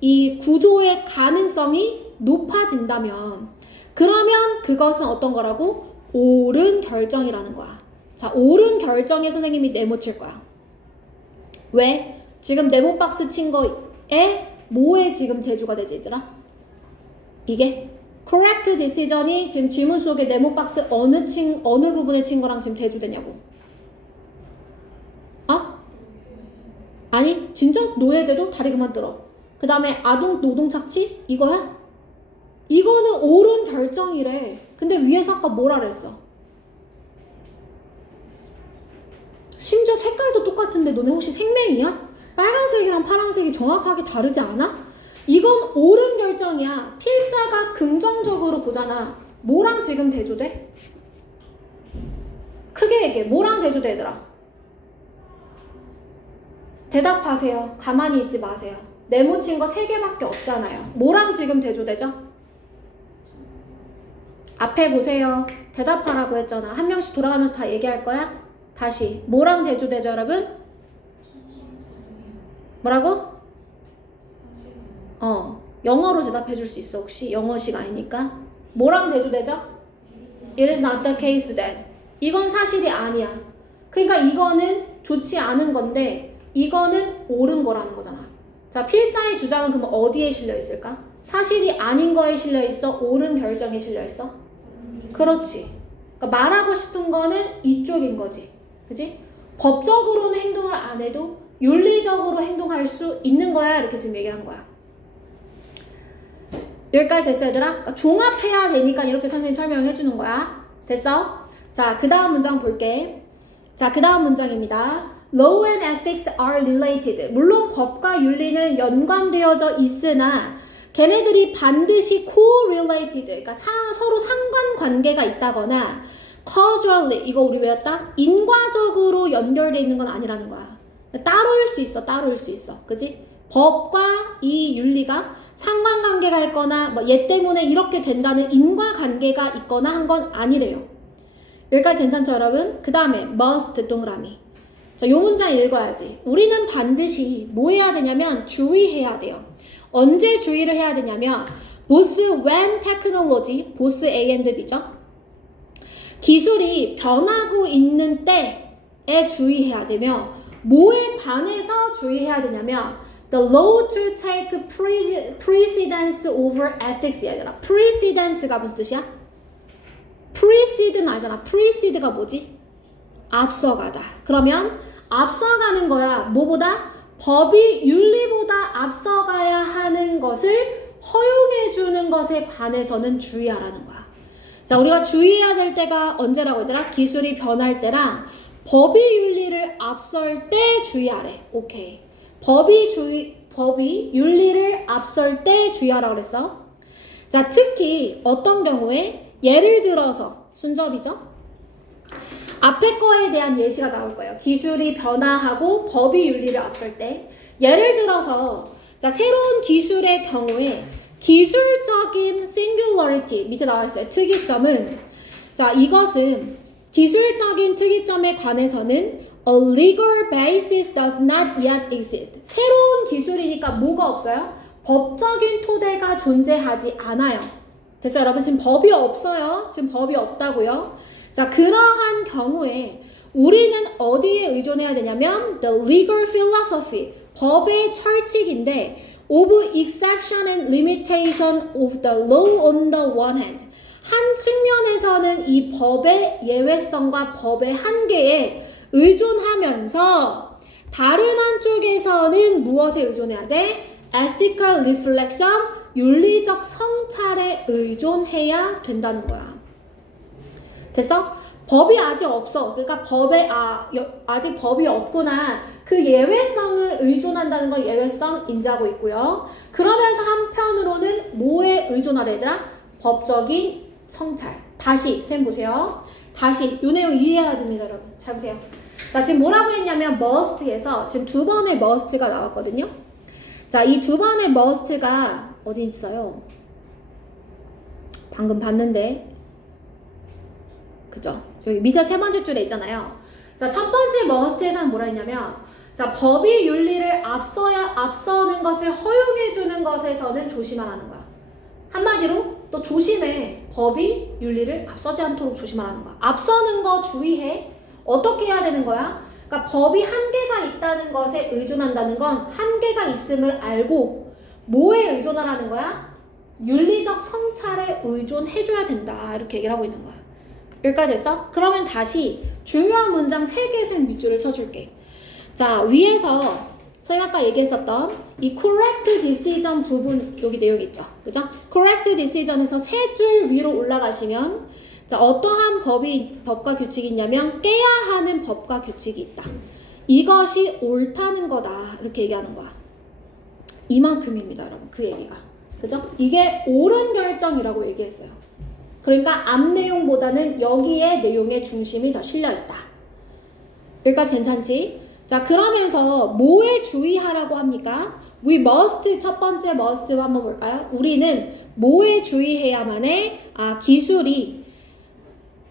이 구조의 가능성이 높아진다면, 그러면 그것은 어떤 거라고? 옳은 결정이라는 거야. 자, 옳은 결정에 선생님이 네모 칠 거야. 왜? 지금 네모 박스 친 거에 뭐에 지금 대조가 되지, 얘들아? 이게 correct decision이 지금 지문 속에 네모 박스 어느 부분에 친 거랑 지금 대조되냐고. 아니, 진짜 노예제도 다리 그만 들어. 그 다음에 아동 노동 착취 이거야? 이거는 옳은 결정이래. 근데 위에서 아까 뭐라 그랬어? 심지어 색깔도 똑같은데 너네 혹시 생맹이야? 빨간색이랑 파란색이 정확하게 다르지 않아? 이건 옳은 결정이야. 필자가 긍정적으로 보잖아. 뭐랑 지금 대조돼? 크게 얘기해. 뭐랑 대조돼, 얘들아? 대답하세요. 가만히 있지 마세요. 네모친 거 3개밖에 없잖아요. 뭐랑 지금 대조되죠? 앞에 보세요. 대답하라고 했잖아. 한 명씩 돌아가면서 다 얘기할 거야? 다시. 뭐랑 대조되죠, 여러분? 뭐라고? 영어로 대답해 줄 수 있어, 혹시? 영어식 아니니까. 뭐랑 대조되죠? It is not the case that. 이건 사실이 아니야. 그러니까 이거는 좋지 않은 건데 이거는 옳은 거라는 거잖아. 자, 필자의 주장은 그럼 어디에 실려 있을까? 사실이 아닌 거에 실려 있어? 옳은 결정에 실려 있어? 그렇지. 그러니까 말하고 싶은 거는 이쪽인 거지. 그치? 법적으로는 행동을 안 해도 윤리적으로 행동할 수 있는 거야. 이렇게 지금 얘기를 한 거야. 여기까지 됐어, 얘들아? 그러니까 종합해야 되니까 이렇게 선생님 설명을 해주는 거야. 됐어? 자, 그 다음 문장 볼게. 자, 그 다음 문장입니다. Law and ethics are related. 물론 법과 윤리는 연관되어져 있으나 걔네들이 반드시 co-related, 그러니까 서로 상관관계가 있다거나 causally, 이거 우리 외웠다? 인과적으로 연결되어 있는 건 아니라는 거야. 따로일 수 있어, 따로일 수 있어. 그치? 법과 이 윤리가 상관관계가 있거나 얘 때문에 이렇게 된다는 인과관계가 있거나 한 건 아니래요. 여기까지 괜찮죠, 여러분? 그 다음에 must 동그라미. 자, 요 문장 읽어야지. 우리는 반드시 뭐 해야 되냐면 주의해야 돼요. 언제 주의를 해야 되냐면 both when technology, both A and B죠. 기술이 변하고 있는 때에 주의해야 되며 뭐에 관해서 주의해야 되냐면 the law to take precedence over ethics. 얘들아, precedence가 무슨 뜻이야? precede는 알잖아. precede가 뭐지? 앞서가다. 그러면 앞서가는 거야. 뭐보다? 법이 윤리보다 앞서가야 하는 것을 허용해 주는 것에 관해서는 주의하라는 거야. 자, 우리가 주의해야 될 때가 언제라고 했더라? 기술이 변할 때랑 법이 윤리를 앞설 때 주의하래. 오케이. 법이 윤리를 앞설 때 주의하라고 그랬어. 자, 특히 어떤 경우에 예를 들어서 순접이죠. 앞에 거에 대한 예시가 나올 거예요. 기술이 변화하고 법이 윤리를 앞설 때. 예를 들어서 자, 새로운 기술의 경우에 기술적인 singularity 밑에 나와 있어요. 특이점은 자, 이것은 기술적인 특이점에 관해서는 a legal basis does not yet exist. 새로운 기술이니까 뭐가 없어요? 법적인 토대가 존재하지 않아요. 됐어요, 여러분? 지금 법이 없어요. 지금 법이 없다고요. 자, 그러한 경우에 우리는 어디에 의존해야 되냐면 the legal philosophy, 법의 철칙인데 of exception and limitation of the law on the one hand. 한 측면에서는 이 법의 예외성과 법의 한계에 의존하면서 다른 한쪽에서는 무엇에 의존해야 돼? ethical reflection, 윤리적 성찰에 의존해야 된다는 거야. 됐어? 법이 아직 없어. 그러니까 아직 법이 없구나. 그 예외성을 의존한다는 건 예외성 인지하고 있고요. 그러면서 한편으로는 뭐에 의존하래 얘들아? 법적인 성찰. 다시 선생님 보세요. 다시 이 내용 이해해야 됩니다, 여러분. 잘 보세요. 자, 지금 뭐라고 했냐면 must에서 지금 두 번의 must가 나왔거든요. 자, 이 두 번의 must가 어디 있어요? 방금 봤는데, 그죠? 여기 밑에 세 번째 줄에 있잖아요. 자, 첫 번째 must에서는 뭐라 했냐면, 자, 법이 윤리를 앞서는 것을 허용해주는 것에서는 조심하라는 거야. 한마디로 또 조심해. 법이 윤리를 앞서지 않도록 조심하라는 거야. 앞서는 거 주의해. 어떻게 해야 되는 거야? 그러니까 법이 한계가 있다는 것에 의존한다는 건 한계가 있음을 알고 뭐에 의존하라는 거야? 윤리적 성찰에 의존해줘야 된다. 이렇게 얘기를 하고 있는 거야. 여기까지 됐어? 그러면 다시 중요한 문장 3개 선 밑줄을 쳐줄게. 자, 위에서 선생님 아까 얘기했었던 이 correct decision 부분 여기 내용 있죠. 그죠? correct decision에서 3줄 위로 올라가시면 자, 어떠한 법과 규칙이 있냐면 깨야 하는 법과 규칙이 있다. 이것이 옳다는 거다. 이렇게 얘기하는 거야. 이만큼입니다, 여러분. 그 얘기가. 그죠? 이게 옳은 결정이라고 얘기했어요. 그러니까 앞 내용보다는 여기에 내용의 중심이 더 실려있다. 여기까지 괜찮지? 자, 그러면서 뭐에 주의하라고 합니까? We must, 첫 번째 must 한번 볼까요? 우리는 뭐에 주의해야만 해? 기술이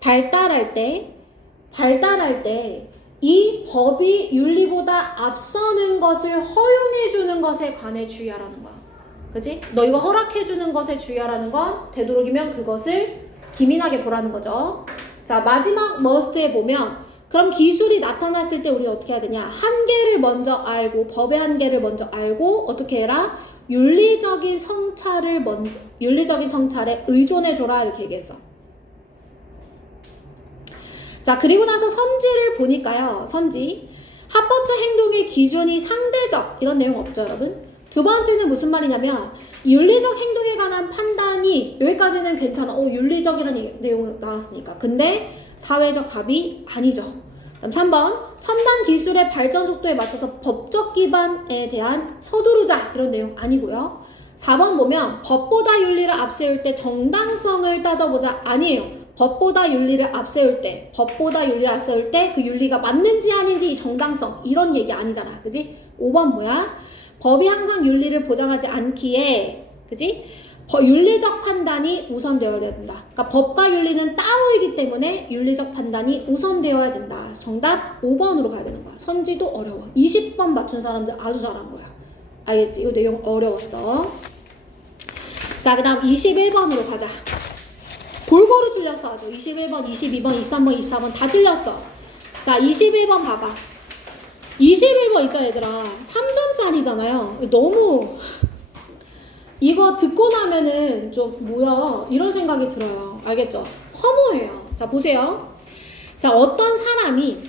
발달할 때 이 법이 윤리보다 앞서는 것을 허용해주는 것에 관해 주의하라는 거야. 그치? 너 이거 허락해주는 것에 주의하라는 건 되도록이면 그것을 기민하게 보라는 거죠. 자, 마지막 must에 보면 그럼 기술이 나타났을 때 우리가 어떻게 해야 되냐? 한계를 먼저 알고 법의 한계를 먼저 알고 어떻게 해라? 윤리적인 성찰에 의존해줘라 이렇게 얘기했어. 자, 그리고 나서 선지를 보니까요. 선지. 합법적 행동의 기준이 상대적 이런 내용 없죠, 여러분? 두 번째는 무슨 말이냐면 윤리적 행동에 관한 판단이 여기까지는 괜찮아. 윤리적이라는 내용 나왔으니까. 근데 사회적 합의 아니죠. 그다음 3번 첨단 기술의 발전 속도에 맞춰서 법적 기반에 대한 서두르자 이런 내용 아니고요. 4번 보면 법보다 윤리를 앞세울 때 정당성을 따져보자 아니에요. 법보다 윤리를 앞세울 때 그 윤리가 맞는지 아닌지 정당성 이런 얘기 아니잖아. 그지? 5번 뭐야? 법이 항상 윤리를 보장하지 않기에 그지? 윤리적 판단이 우선되어야 된다. 그러니까 법과 윤리는 따로이기 때문에 윤리적 판단이 우선되어야 된다. 정답 5번으로 가야 되는 거야. 선지도 어려워. 20번 맞춘 사람들 아주 잘한 거야. 알겠지? 이 내용 어려웠어. 자, 그 다음 21번으로 가자. 골고루 틀렸어. 아주 21번, 22번, 23번, 24번 다 틀렸어. 자, 21번 봐봐. 21번 있잖아, 얘들아. 3점짜리잖아요. 너무 이거 듣고 나면은 좀 뭐야 이런 생각이 들어요. 알겠죠? 허무해요. 자, 보세요. 자, 어떤 사람이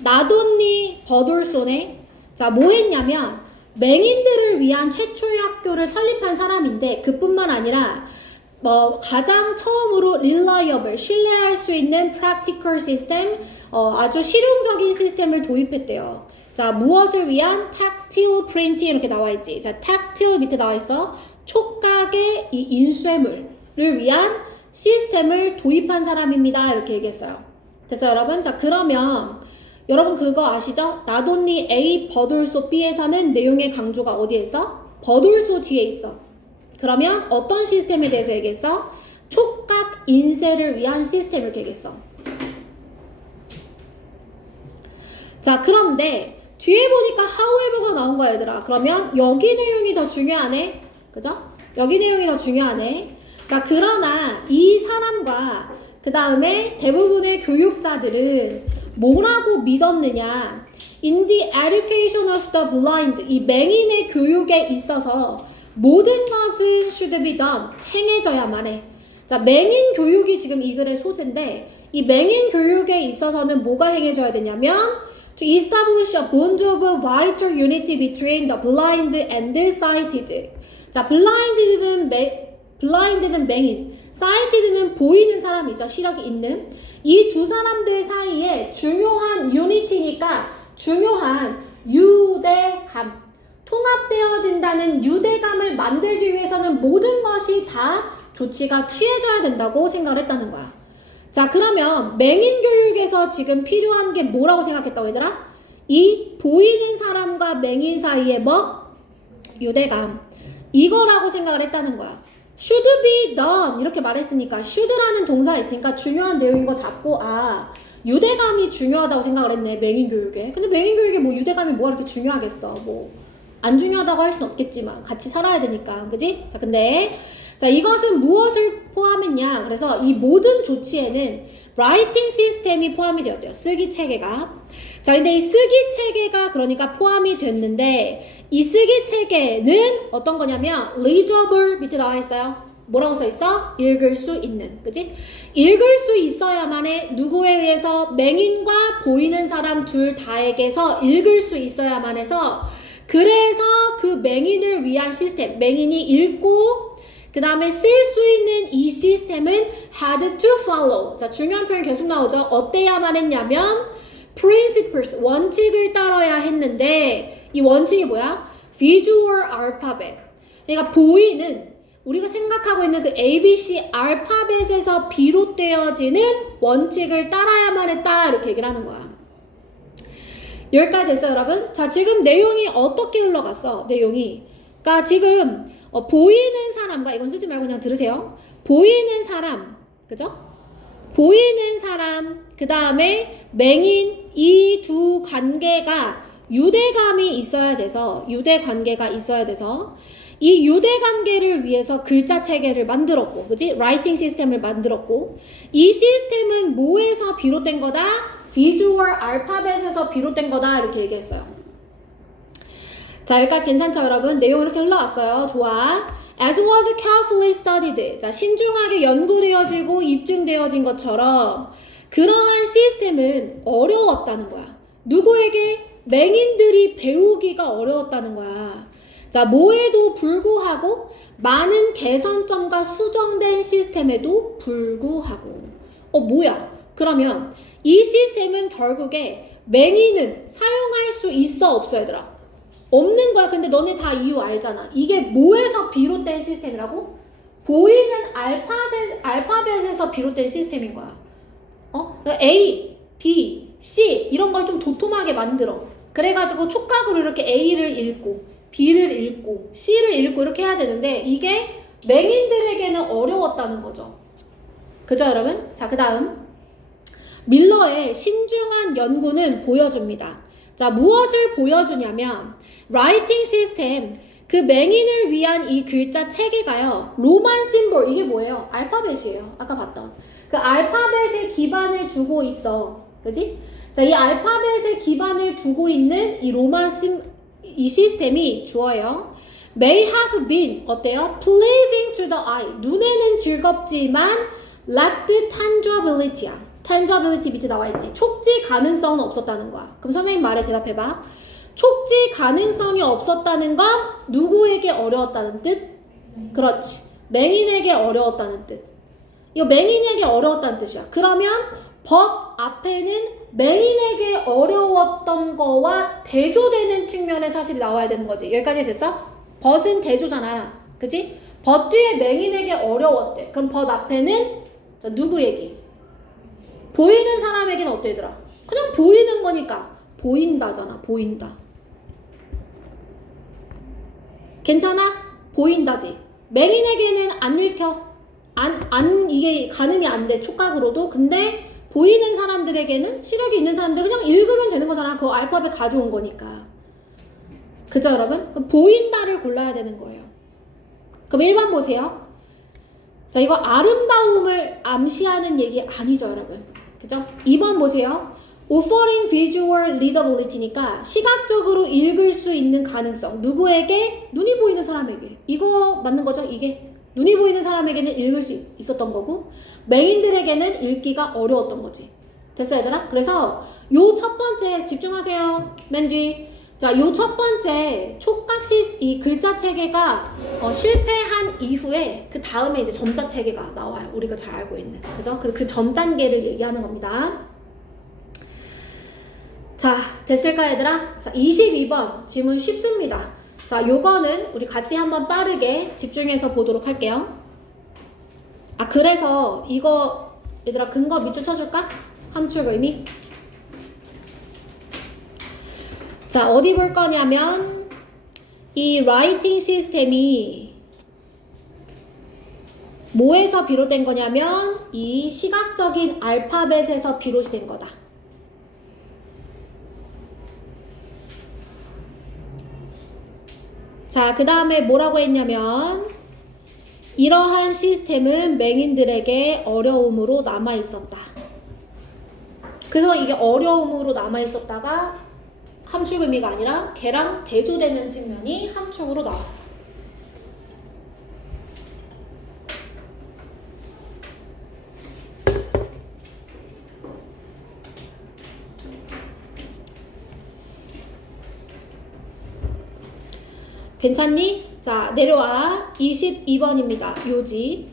나돈니 버돌손에 자, 뭐 했냐면 맹인들을 위한 최초의 학교를 설립한 사람인데 그뿐만 아니라 가장 처음으로 reliable, 신뢰할 수 있는 practical system, 아주 실용적인 시스템을 도입했대요. 자, 무엇을 위한 tactile printing 이렇게 나와 있지. 자, tactile 밑에 나와 있어. 촉각의 이 인쇄물을 위한 시스템을 도입한 사람입니다. 이렇게 얘기했어요. 됐어요, 여러분? 자, 그러면 여러분 그거 아시죠? Not only A, but also B에서는 내용의 강조가 어디에 있어? but also 뒤에 있어. 그러면 어떤 시스템에 대해서 얘기했어? 촉각 인쇄를 위한 시스템 이렇게 얘기했어. 자, 그런데 뒤에 보니까 however가 나온 거야, 얘들아. 그러면 여기 내용이 더 중요하네. 그죠? 여기 내용이 더 중요하네. 자, 그러나 이 사람과 그 다음에 대부분의 교육자들은 뭐라고 믿었느냐? In the education of the blind, 이 맹인의 교육에 있어서 모든 것은 should be done, 행해져야만 해. 자, 맹인 교육이 지금 이 글의 소재인데 이 맹인 교육에 있어서는 뭐가 행해져야 되냐면 to establish a bond of vital unity between the blind and the sighted. 자, blind는 맹인, sighted는 보이는 사람이죠. 시력이 있는. 이 두 사람들 사이에 중요한 유니티니까 중요한 유대감, 통합되어진다는 유대감을 만들기 위해서는 모든 것이 다 조치가 취해져야 된다고 생각을 했다는 거야. 자, 그러면 맹인 교육에서 지금 필요한 게 뭐라고 생각했다고 얘들아? 이 보이는 사람과 맹인 사이에 뭐? 유대감. 이거라고 생각을 했다는 거야. should be done 이렇게 말했으니까 should라는 동사 있으니까 중요한 내용인 거 잡고 유대감이 중요하다고 생각을 했네, 맹인 교육에. 근데 맹인 교육에 뭐 유대감이 뭐가 그렇게 중요하겠어. 뭐 안 중요하다고 할 수는 없겠지만 같이 살아야 되니까. 그지? 자, 근데 자, 이것은 무엇을 포함했냐? 그래서 이 모든 조치에는 라이팅 시스템이 포함이 되었대요. 쓰기 체계가. 자, 근데 이 쓰기 체계가 그러니까 포함이 됐는데 이 쓰기 체계는 어떤 거냐면 readable 밑에 나와 있어요. 뭐라고 써 있어? 읽을 수 있는. 그지? 읽을 수 있어야만 해. 누구에 의해서? 맹인과 보이는 사람 둘 다에게서 읽을 수 있어야만 해서 그래서 그 맹인을 위한 시스템, 맹인이 읽고 그 다음에 쓸 수 있는 이 시스템은 had to follow. 자, 중요한 표현 계속 나오죠. 어때야만 했냐면 principles, 원칙을 따라야 했는데 이 원칙이 뭐야? visual alphabet. 그러니까 보이는 우리가 생각하고 있는 그 ABC 알파벳에서 비롯되어지는 원칙을 따라야만 했다 이렇게 얘기를 하는 거야. 여기까지 됐어요, 여러분? 자, 지금 내용이 어떻게 흘러갔어? 내용이. 그러니까 지금 보이는 사람과 이건 쓰지 말고 그냥 들으세요. 보이는 사람, 그죠? 보이는 사람, 그 다음에 맹인 이 두 관계가 유대감이 있어야 돼서 이 유대관계를 위해서 글자 체계를 만들었고, 그지? 라이팅 시스템을 만들었고, 이 시스템은 뭐에서 비롯된 거다? 비주얼 알파벳에서 비롯된 거다 이렇게 얘기했어요. 자, 여기까지 괜찮죠, 여러분? 내용 이렇게 흘러왔어요. 좋아. As was carefully studied. 자, 신중하게 연구되어지고 입증되어진 것처럼 그러한 시스템은 어려웠다는 거야. 누구에게? 맹인들이 배우기가 어려웠다는 거야. 자, 뭐에도 불구하고 많은 개선점과 수정된 시스템에도 불구하고 뭐야? 그러면 이 시스템은 결국에 맹인은 사용할 수 있어 없어 얘들아? 없는 거야. 근데 너네 다 이유 알잖아. 이게 뭐에서 비롯된 시스템이라고? 보이는 알파벳에서 비롯된 시스템인 거야. A, B, C 이런 걸 좀 도톰하게 만들어. 그래가지고 촉각으로 이렇게 A를 읽고 B를 읽고 C를 읽고 이렇게 해야 되는데 이게 맹인들에게는 어려웠다는 거죠. 그죠, 여러분? 자, 그 다음 밀러의 신중한 연구는 보여줍니다. 자, 무엇을 보여주냐면 라이팅 시스템, 그 맹인을 위한 이 글자 체계가요. 로만 심볼, 이게 뭐예요? 알파벳이에요. 아까 봤던 그 알파벳에 기반을 두고 있어. 그지? 자, 이 알파벳에 기반을 두고 있는 이 로만 이 시스템이 주어요. May have been 어때요? Pleasing to the eye. 눈에는 즐겁지만 lacked tangibility야. tangibility 밑에 나와 있지. 촉지 가능성은 없었다는 거야. 그럼 선생님 말에 대답해봐. 촉지 가능성이 없었다는 건 누구에게 어려웠다는 뜻? 그렇지. 맹인에게 어려웠다는 뜻. 이거 맹인에게 어려웠다는 뜻이야. 그러면 but 앞에는 맹인에게 어려웠던 거와 대조되는 측면의 사실이 나와야 되는 거지. 여기까지 됐어? but은 대조잖아. 그치? but 뒤에 맹인에게 어려웠대. 그럼 but 앞에는 자, 누구 얘기? 보이는 사람에게는 어때 얘들아? 그냥 보이는 거니까 보인다잖아. 보인다. 괜찮아? 보인다지. 맹인에게는 안 읽혀. 이게 가늠이 안 돼. 촉각으로도. 근데 보이는 사람들에게는, 시력이 있는 사람들은 그냥 읽으면 되는 거잖아. 그 알파벳 가져온 거니까. 그죠, 여러분? 그럼 보인다를 골라야 되는 거예요. 그럼 1번 보세요. 자, 이거 아름다움을 암시하는 얘기 아니죠, 여러분. 그죠? 2번 보세요. offering visual readability니까 시각적으로 읽을 수 있는 가능성. 누구에게? 눈이 보이는 사람에게. 이거 맞는 거죠? 이게 눈이 보이는 사람에게는 읽을 수 있었던 거고 맹인들에게는 읽기가 어려웠던 거지. 됐어 얘들아? 그래서 요 첫 번째 집중하세요. 맨 뒤. 자, 요 첫 번째 촉각시 이 글자 체계가 실패한 이후에 그 다음에 이제 점자 체계가 나와요. 우리가 잘 알고 있는. 그죠? 그 전 단계를 얘기하는 겁니다. 자, 됐을까 얘들아? 자, 22번 질문 쉽습니다. 자, 요거는 우리 같이 한번 빠르게 집중해서 보도록 할게요. 아, 그래서 이거 얘들아 근거 밑줄 쳐줄까? 함축 의미. 자, 어디 볼 거냐면 이 라이팅 시스템이 뭐에서 비롯된 거냐면 이 시각적인 알파벳에서 비롯이 된 거다. 자, 그 다음에 뭐라고 했냐면 이러한 시스템은 맹인들에게 어려움으로 남아있었다. 그래서 이게 어려움으로 남아있었다가 함축 의미가 아니라 걔랑 대조되는 측면이 함축으로 나왔어. 괜찮니? 자, 내려와. 22번입니다. 요지.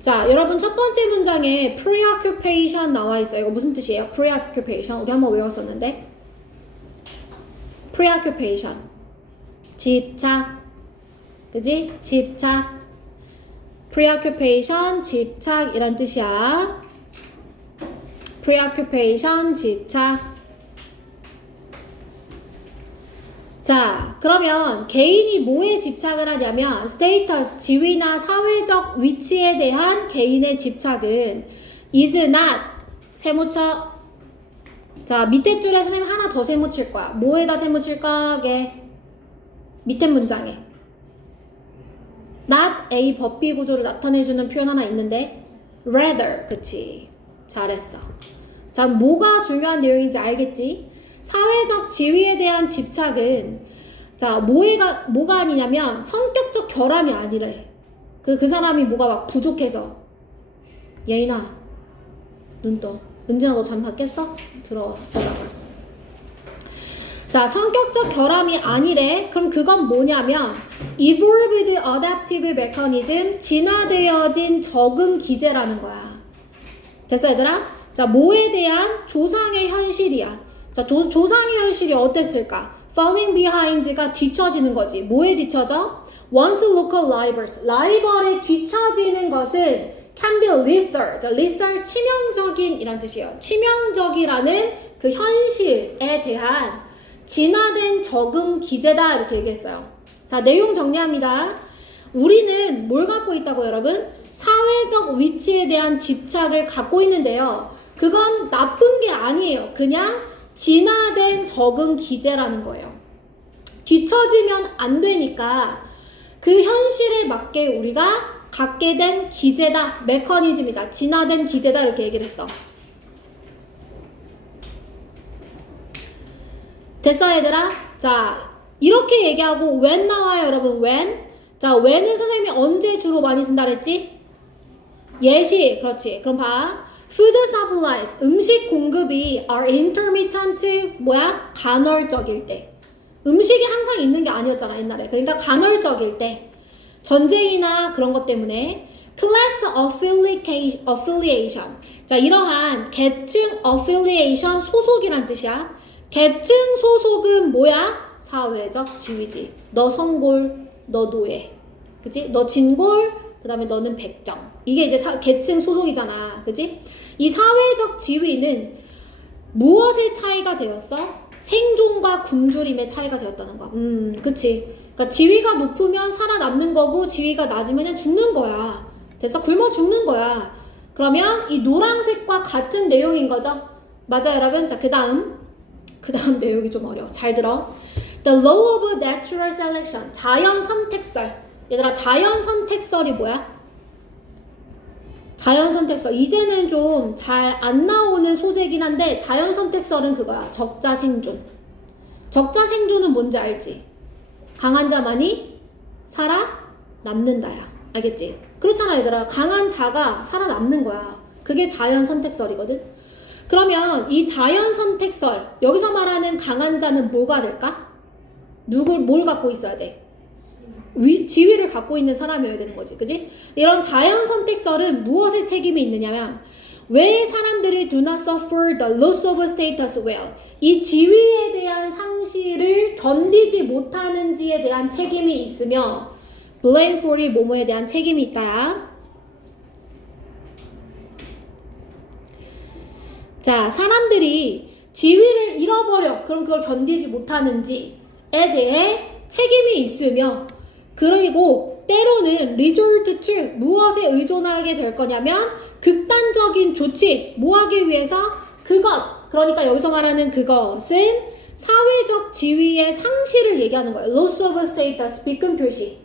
자, 여러분 첫 번째 문장에 preoccupation 나와 있어요. 이거 무슨 뜻이에요? preoccupation. 우리 한번 외웠었는데. preoccupation. 집착. 그지? 집착. preoccupation, 집착 이란 뜻이야. preoccupation, 집착. 자, 그러면 개인이 뭐에 집착을 하냐면 스테이터스, 지위나 사회적 위치에 대한 개인의 집착은 is not, 세모쳐. 자, 밑에 줄에 선생님 하나 더 세모칠 거야. 뭐에다 세모칠까? 밑에 문장에 not A 법비 구조를 나타내주는 표현 하나 있는데 rather, 그치? 잘했어. 자, 뭐가 중요한 내용인지 알겠지? 사회적 지위에 대한 집착은 자, 뭐가 아니냐면 성격적 결함이 아니래. 그 사람이 뭐가 막 부족해서. 예인아, 눈 떠. 은진아, 너 잠 다 깼어? 들어와. 자, 성격적 결함이 아니래. 그럼 그건 뭐냐면 evolved adaptive mechanism, 진화되어진 적응 기제라는 거야. 됐어 얘들아? 자, 뭐에 대한 조상의 현실이야. 자, 조상의 현실이 어땠을까? falling behind가 뒤처지는 거지. 뭐에 뒤처져? once local rivals, 라이벌에 뒤처지는 것은 can be lethal. 자, lethal 치명적인 이란 뜻이에요. 치명적이라는 그 현실에 대한 진화된 적응 기제다 이렇게 얘기했어요. 자, 내용 정리합니다. 우리는 뭘 갖고 있다고 여러분? 사회적 위치에 대한 집착을 갖고 있는데요. 그건 나쁜 게 아니에요. 그냥 진화된 적응 기제라는 거예요. 뒤처지면 안 되니까 그 현실에 맞게 우리가 갖게 된 기제다, 메커니즘이다, 진화된 기제다 이렇게 얘기를 했어. 됐어 얘들아? 자, 이렇게 얘기하고 when 나와요 여러분. when. 자, when은 선생님이 언제 주로 많이 쓴다 그랬지? 예시. 그렇지. 그럼 봐. food supplies, 음식 공급이 are intermittent, 뭐야? 간헐적일 때. 음식이 항상 있는 게 아니었잖아 옛날에. 그러니까 간헐적일 때. 전쟁이나 그런 것 때문에. class affiliation. 자, 이러한 계층 affiliation 소속이란 뜻이야. 계층 소속은 뭐야? 사회적 지위지. 너 선골, 너 노예. 그치? 너 진골, 그 다음에 너는 백정. 이게 이제 계층 소속이잖아. 그치? 이 사회적 지위는 무엇의 차이가 되었어? 생존과 굶주림의 차이가 되었다는 거야. 그치? 그러니까 지위가 높으면 살아남는 거고 지위가 낮으면 그냥 죽는 거야. 됐어? 굶어 죽는 거야. 그러면 이 노란색과 같은 내용인 거죠? 맞아요, 여러분? 자, 그 다음 내용이 좀 어려워. 잘 들어. The law of natural selection. 자연 선택설. 얘들아, 자연 선택설이 뭐야? 자연 선택설. 이제는 좀 잘 안 나오는 소재긴 한데 자연 선택설은 그거야. 적자 생존. 적자 생존은 뭔지 알지? 강한 자만이 살아남는다야. 알겠지? 그렇잖아, 얘들아. 강한 자가 살아남는 거야. 그게 자연 선택설이거든. 그러면 이 자연 선택설, 여기서 말하는 강한 자는 뭐가 될까? 뭘 갖고 있어야 돼? 지위를 갖고 있는 사람이어야 되는 거지. 그지? 이런 자연 선택설은 무엇에 책임이 있느냐면, 왜 사람들이 do not suffer the loss of status well? 이 지위에 대한 상실을 견디지 못하는지에 대한 책임이 있으며, blame for 이 뭐뭐에 대한 책임이 있다. 자, 사람들이 지위를 잃어버려. 그럼 그걸 견디지 못하는지에 대해 책임이 있으며, 그리고 때로는 resort to 무엇에 의존하게 될 거냐면 극단적인 조치, 뭐 하기 위해서? 그것, 그러니까 여기서 말하는 그것은 사회적 지위의 상실을 얘기하는 거예요. loss of status, 빗금 표시.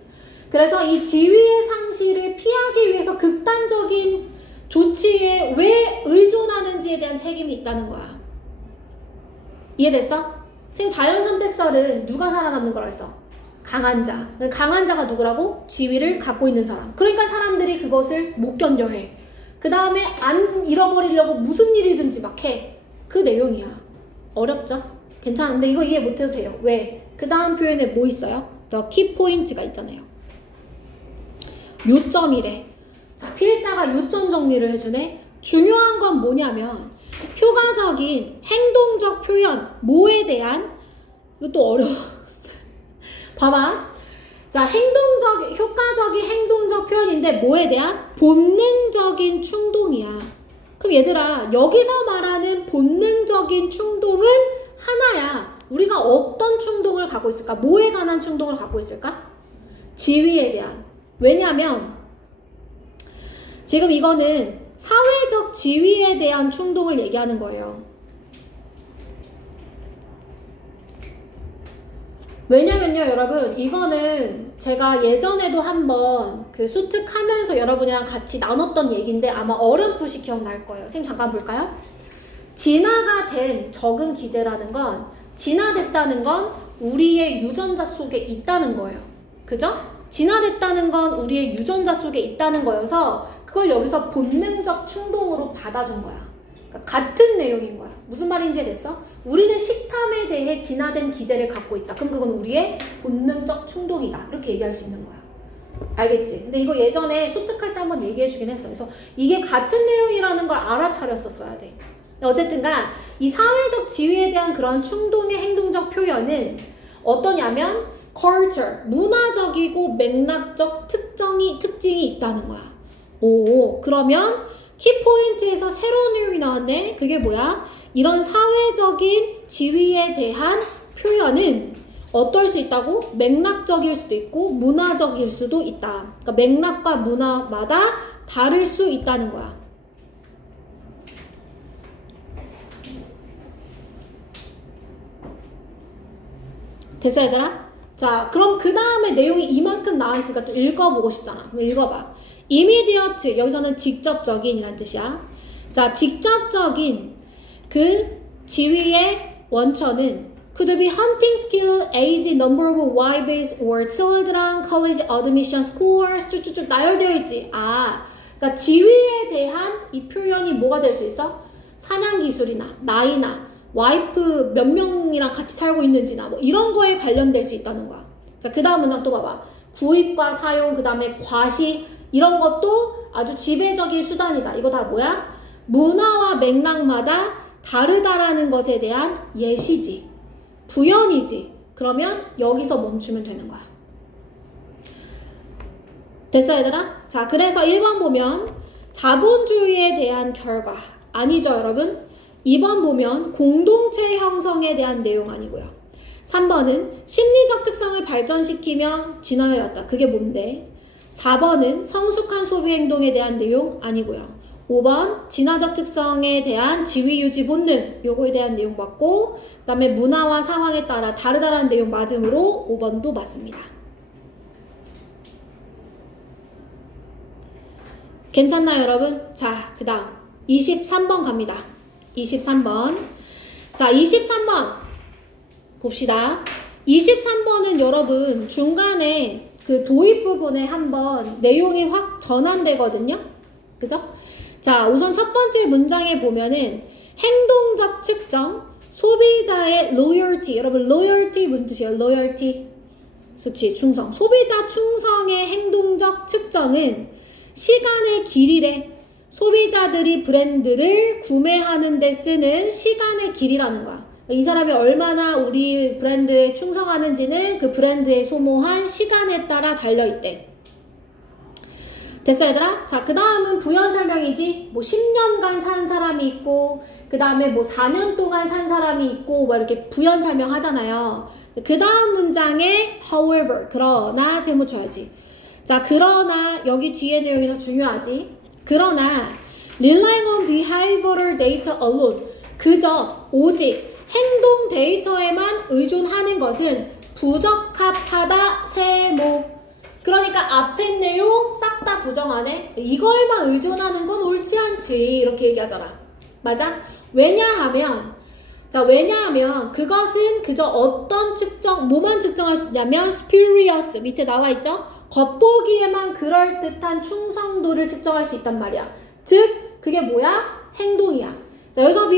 그래서 이 지위의 상실을 피하기 위해서 극단적인 조치에 왜 의존하는지에 대한 책임이 있다는 거야. 이해됐어? 선생님, 자연선택설은 누가 살아남는 거라 했어? 강한 자. 강한 자가 누구라고? 지위를 갖고 있는 사람. 그러니까 사람들이 그것을 못 견뎌해. 그 다음에 안 잃어버리려고 무슨 일이든지 막 해. 그 내용이야. 어렵죠? 괜찮은데 이거 이해 못해도 돼요. 왜? 그 다음 표현에 뭐 있어요? The key point가 있잖아요. 요점이래. 자, 필자가 요점 정리를 해주네. 중요한 건 뭐냐면 효과적인 행동적 표현, 뭐에 대한, 이것도 어려워. 봐봐. 자, 효과적인 행동적 표현인데 뭐에 대한? 본능적인 충동이야. 그럼 얘들아, 여기서 말하는 본능적인 충동은 하나야. 우리가 어떤 충동을 갖고 있을까? 뭐에 관한 충동을 갖고 있을까? 지위에 대한. 왜냐면 지금 이거는 사회적 지위에 대한 충동을 얘기하는 거예요. 왜냐면요, 여러분, 이거는 제가 예전에도 한번 그 수특하면서 여러분이랑 같이 나눴던 얘기인데 아마 어렴풋이 기억날 거예요. 선생님 잠깐 볼까요? 진화가 된 적응 기제라는 건, 진화됐다는 건 우리의 유전자 속에 있다는 거예요. 그죠? 진화됐다는 건 우리의 유전자 속에 있다는 거여서 그걸 여기서 본능적 충동으로 받아준 거야. 그러니까 같은 내용인 거야. 무슨 말인지 됐어? 우리는 식탐에 대해 진화된 기제를 갖고 있다. 그럼 그건 우리의 본능적 충동이다. 이렇게 얘기할 수 있는 거야. 알겠지? 근데 이거 예전에 수특할 때 한번 얘기해 주긴 했어. 그래서 이게 같은 내용이라는 걸 알아차렸었어야 돼. 어쨌든간 이 사회적 지위에 대한 그런 충동의 행동적 표현은 어떠냐면 culture, 문화적이고 맥락적 특징이 있다는 거야. 오, 그러면 키포인트에서 새로운 내용이 나왔네. 그게 뭐야? 이런 사회적인 지위에 대한 표현은 어떨 수 있다고? 맥락적일 수도 있고 문화적일 수도 있다. 그러니까 맥락과 문화마다 다를 수 있다는 거야. 됐어, 얘들아? 자, 그럼 그 다음에 내용이 이만큼 나와있으니까 또 읽어보고 싶잖아. 그럼 읽어봐. immediate, 여기서는 직접적인 이란 뜻이야. 자, 직접적인 그 지위의 원천은 could be hunting skill, age, number of wives or children, college admission, scores 쭉쭉쭉 나열되어 있지. 아, 그러니까 지위에 대한 이 표현이 뭐가 될 수 있어? 사냥 기술이나 나이나 와이프 몇 명이랑 같이 살고 있는지나 뭐 이런 거에 관련될 수 있다는 거야. 자, 그 다음 문장 또 봐봐. 구입과 사용, 그 다음에 과시 이런 것도 아주 지배적인 수단이다. 이거 다 뭐야? 문화와 맥락마다 다르다라는 것에 대한 예시지. 부연이지. 그러면 여기서 멈추면 되는 거야. 됐어 얘들아? 자, 그래서 1번 보면 자본주의에 대한 결과 아니죠 여러분? 2번 보면 공동체 형성에 대한 내용 아니고요. 3번은 심리적 특성을 발전시키며 진화해왔다. 그게 뭔데? 4번은 성숙한 소비 행동에 대한 내용 아니고요. 5번 진화적 특성에 대한 지위유지 본능 요거에 대한 내용 맞고 그 다음에 문화와 상황에 따라 다르다라는 내용 맞음으로 5번도 맞습니다. 괜찮나요 여러분? 자, 그 다음 23번 갑니다. 23번. 자, 23번 봅시다. 23번은 여러분 중간에 그 도입 부분에 한번 내용이 확 전환되거든요. 그죠? 자, 우선 첫 번째 문장에 보면은 행동적 측정, 소비자의 loyalty. 여러분 loyalty 무슨 뜻이에요? loyalty. 그렇지, 충성. 소비자 충성의 행동적 측정은 시간의 길이래. 소비자들이 브랜드를 구매하는 데 쓰는 시간의 길이라는 거야. 이 사람이 얼마나 우리 브랜드에 충성하는지는 그 브랜드에 소모한 시간에 따라 달려있대. 됐어 얘들아? 자, 그 다음은 부연 설명이지. 뭐 10년간 산 사람이 있고 그 다음에 뭐 4년 동안 산 사람이 있고 뭐 이렇게 부연 설명하잖아요. 그 다음 문장에 however, 그러나 세모 쳐야지. 자, 그러나 여기 뒤에 내용이 더 중요하지. 그러나 relying on behavioral data alone, 그저 오직 행동 데이터에만 의존하는 것은 부적합하다. 세모. 그러니까 앞에 내용 싹 다 부정하네. 이거에만 의존하는 건 옳지 않지. 이렇게 얘기하잖아. 맞아? 왜냐하면 그것은 그저 어떤 측정, 뭐만 측정할 수 있냐면 spurious, 밑에 나와 있죠? 겉보기에만 그럴듯한 충성도를 측정할 수 있단 말이야. 즉 그게 뭐야? 행동이야. 자, 여기서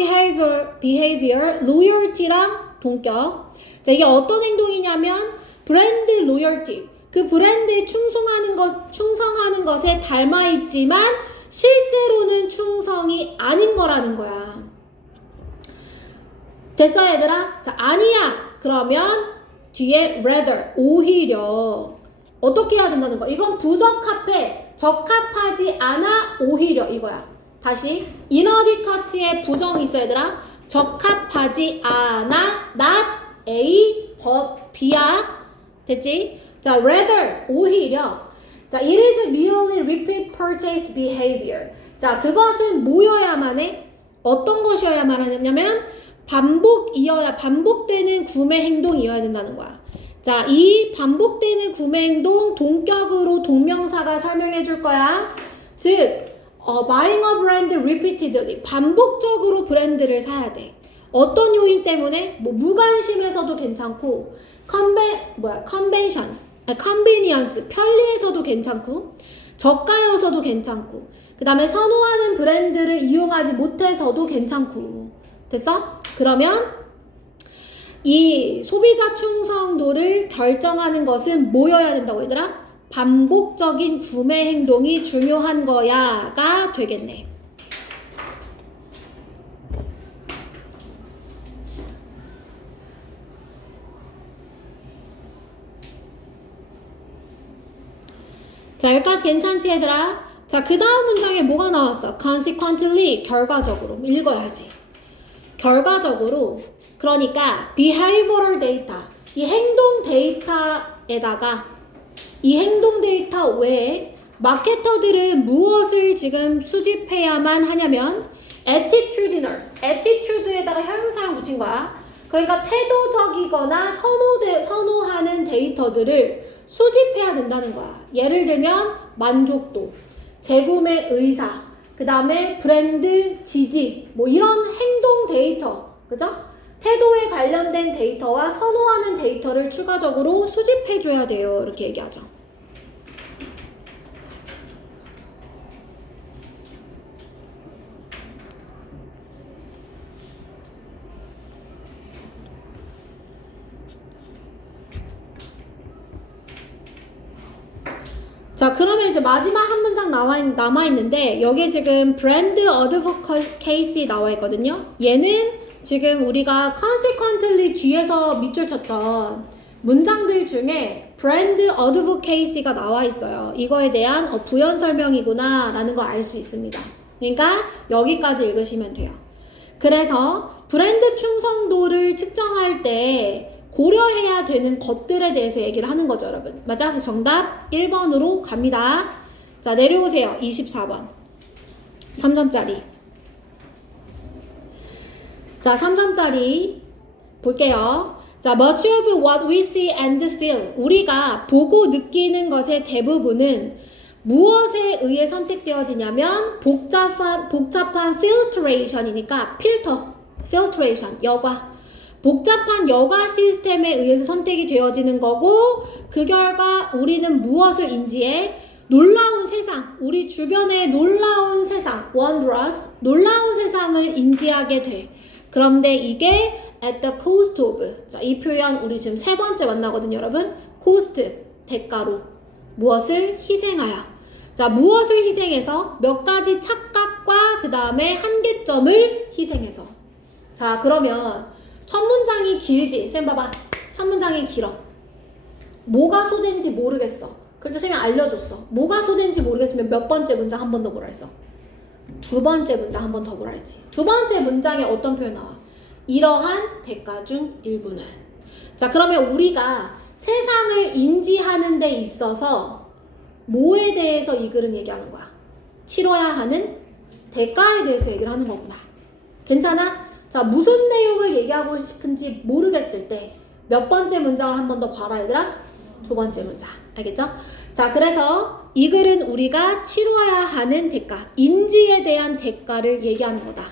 behavior, loyalty랑 동격. 자, 이게 어떤 행동이냐면 브랜드 loyalty, 그 브랜드에 충성하는 것에 닮아있지만 실제로는 충성이 아닌 거라는 거야. 됐어 얘들아? 자, 아니야. 그러면 뒤에 rather, 오히려 어떻게 해야 된다는 거야? 이건 부적합해. 적합하지 않아. 오히려 이거야. 다시 inadequate의 부정이 있어 얘들아. 적합하지 않아. not A, but B야. 됐지? 자, rather, 오히려. 자, it is merely repeat purchase behavior. 자, 그것은 뭐여야만 해? 어떤 것이어야만 하냐면 반복되는 구매 행동이어야 된다는 거야. 자, 이 반복되는 구매 행동 동격으로 동명사가 설명해 줄 거야. 즉, buying a brand repeatedly, 반복적으로 브랜드를 사야 돼. 어떤 요인 때문에? 뭐 무관심에서도 괜찮고, convenience, 편리해서도 괜찮고, 저가여서도 괜찮고, 그 다음에 선호하는 브랜드를 이용하지 못해서도 괜찮고. 됐어? 그러면 이 소비자 충성도를 결정하는 것은 뭐여야 된다고 얘들아? 반복적인 구매 행동이 중요한 거야가 되겠네. 자, 여기까지 괜찮지 얘들아? 자, 그 다음 문장에 뭐가 나왔어? consequently, 결과적으로 읽어야지. 결과적으로, 그러니까 behavioral data, 이 행동 데이터에다가 이 행동 데이터 외에 마케터들은 무엇을 지금 수집해야만 하냐면 attitude에다가 형용사형 붙인 거야. 그러니까 태도적이거나 선호하는 데이터들을 수집해야 된다는 거야. 예를 들면 만족도, 재구매 의사, 그 다음에 브랜드 지지, 뭐 이런 행동 데이터, 그죠? 태도에 관련된 데이터와 선호하는 데이터를 추가적으로 수집해줘야 돼요. 이렇게 얘기하죠. 그러면 이제 마지막 한 문장 남아있는데, 여기에 지금 brand advocacy 나와 있거든요. 얘는 지금 우리가 consequently 뒤에서 밑줄 쳤던 문장들 중에 brand advocacy가 나와 있어요. 이거에 대한 부연 설명이구나 라는 걸 알 수 있습니다. 그러니까 여기까지 읽으시면 돼요. 그래서 브랜드 충성도를 측정할 때 고려해야 되는 것들에 대해서 얘기를 하는 거죠, 여러분. 맞아? 그래서 정답 1번으로 갑니다. 자, 내려오세요. 24번. 3점짜리. 자, 3점짜리 볼게요. 자, much of what we see and feel. 우리가 보고 느끼는 것의 대부분은 무엇에 의해 선택되어지냐면 복잡한 filtration이니까 filtration, 여과. 복잡한 여과 시스템에 의해서 선택이 되어지는 거고, 그 결과 우리는 무엇을 인지해? 놀라운 세상, 우리 주변의 놀라운 세상, wondrous, 놀라운 세상을 인지하게 돼. 그런데 이게 at the cost of, 자, 이 표현 우리 지금 세 번째 만나거든요, 여러분. cost, 대가로. 무엇을 희생하여. 자, 무엇을 희생해서? 몇 가지 착각과 그 다음에 한계점을 희생해서. 자, 그러면 첫 문장이 길지? 쌤 봐봐. 첫 문장이 길어. 뭐가 소재인지 모르겠어. 그래도 쌤이 알려줬어. 뭐가 소재인지 모르겠으면 몇 번째 문장 한 번 더 보라 했어? 두 번째 문장 한 번 더 보라 했지. 두 번째 문장에 어떤 표현 나와? 이러한 대가 중 일부는. 자, 그러면 우리가 세상을 인지하는 데 있어서 뭐에 대해서 이 글은 얘기하는 거야? 치러야 하는 대가에 대해서 얘기를 하는 거구나. 괜찮아? 자, 무슨 내용을 얘기하고 싶은지 모르겠을 때 몇 번째 문장을 한 번 더 봐라, 얘들아? 두 번째 문장. 알겠죠? 자, 그래서 이 글은 우리가 치러야 하는 대가, 인지에 대한 대가를 얘기하는 거다.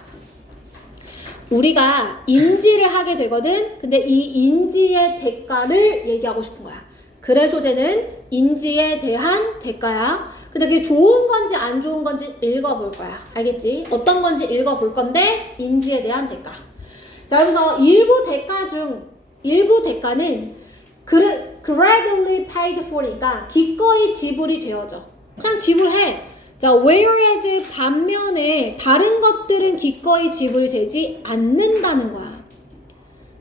우리가 인지를 하게 되거든. 근데 이 인지의 대가를 얘기하고 싶은 거야. 글의 소재는 인지에 대한 대가야. 근데 그게 좋은 건지 안 좋은 건지 읽어볼 거야. 알겠지? 어떤 건지 읽어볼 건데 인지에 대한 대가. 자, 그래서 일부 대가는 gradually paid for이니까 기꺼이 지불이 되어져. 그냥 지불해. 자, whereas 반면에 다른 것들은 기꺼이 지불이 되지 않는다는 거야.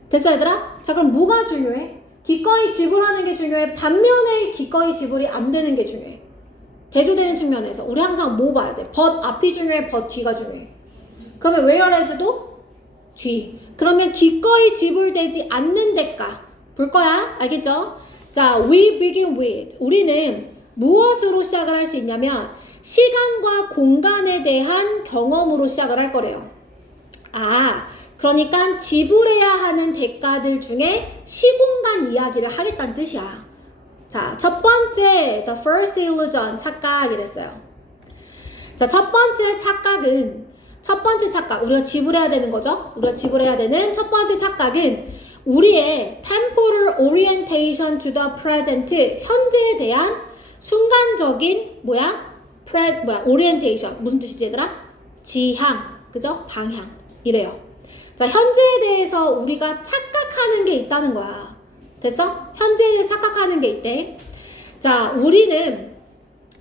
됐어, 얘들아? 자, 그럼 뭐가 중요해? 기꺼이 지불하는 게 중요해? 반면에 기꺼이 지불이 안 되는 게 중요해? 대조되는 측면에서 우리 항상 뭐 봐야 돼? but 앞이 중요해? but 뒤가 중요해? 그러면 whereas도 뒤. 그러면 기꺼이 지불되지 않는 대가 볼 거야. 알겠죠? 자, we begin with. 우리는 무엇으로 시작을 할 수 있냐면 시간과 공간에 대한 경험으로 시작을 할 거래요. 아, 그러니까 지불해야 하는 대가들 중에 시공간 이야기를 하겠다는 뜻이야. 자, 첫 번째, the first illusion, 착각이랬어요. 자, 첫 번째 착각, 우리가 지불해야 되는 거죠? 우리가 지불해야 되는 첫 번째 착각은 우리의 temporal orientation to the present, 현재에 대한 순간적인 orientation, 무슨 뜻이지 얘들아? 지향, 그죠? 방향, 이래요. 자, 현재에 대해서 우리가 착각하는 게 있다는 거야. 됐어? 현재에 대해서 착각하는 게 있대. 자, 우리는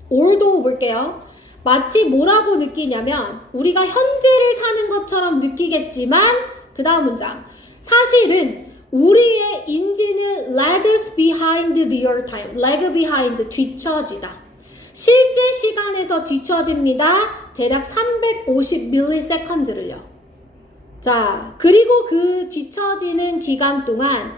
올도 볼게요. 마치 뭐라고 느끼냐면 우리가 현재를 사는 것처럼 느끼겠지만 그 다음 문장, 사실은 우리의 인지는 lags behind real time, lag behind, 뒤처지다. 실제 시간에서 뒤처집니다. 대략 350ms를요. 자, 그리고 그 뒤처지는 기간 동안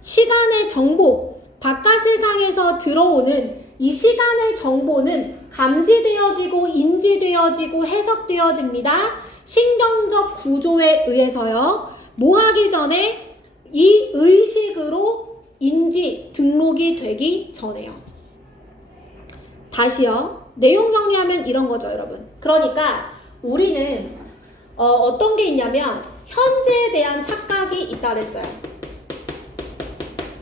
시간의 정보, 바깥 세상에서 들어오는 이 시간의 정보는 감지되어지고 인지되어지고 해석되어집니다. 신경적 구조에 의해서요. 뭐 하기 전에? 이 의식으로 인지, 등록이 되기 전에요. 다시요. 내용 정리하면 이런 거죠, 여러분. 그러니까 우리는 어떤 게 있냐면 현재에 대한 착각이 있다 그랬어요.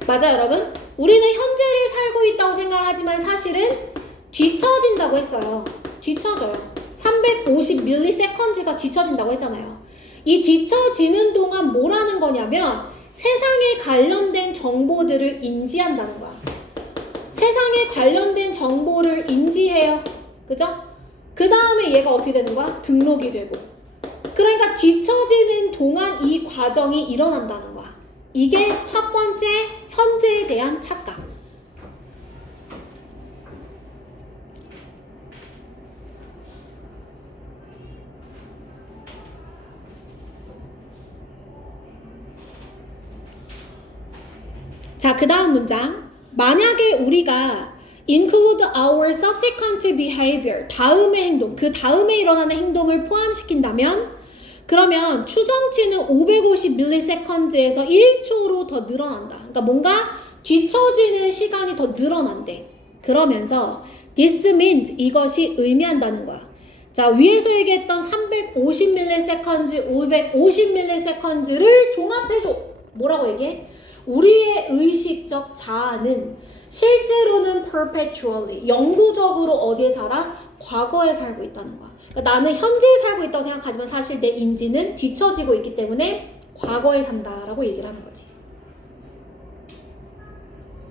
맞아요, 여러분? 우리는 현재를 살고 있다고 생각을 하지만 사실은 뒤처진다고 했어요. 뒤처져요. 350ms가 뒤처진다고 했잖아요. 이 뒤처지는 동안 뭐라는 거냐면 세상에 관련된 정보들을 인지한다는 거야. 세상에 관련된 정보를 인지해요. 그죠? 그 다음에 얘가 어떻게 되는 거야? 등록이 되고. 그러니까 뒤처지는 동안 이 과정이 일어난다는 거야. 이게 첫 번째 현재에 대한 착각. 자, 그 다음 문장. 만약에 우리가 include our subsequent behavior, 다음의 행동, 그 다음에 일어나는 행동을 포함시킨다면 그러면 추정치는 550ms에서 1초로 더 늘어난다. 그러니까 뭔가 뒤처지는 시간이 더 늘어난대. 그러면서 this means, 이것이 의미한다는 거야. 자, 위에서 얘기했던 350ms, 550ms를 종합해줘. 뭐라고 얘기해? 우리의 의식적 자아는 실제로는 perpetually, 영구적으로 어디에 살아? 과거에 살고 있다는 거야. 그러니까 나는 현재에 살고 있다고 생각하지만 사실 내 인지는 뒤처지고 있기 때문에 과거에 산다라고 얘기를 하는 거지.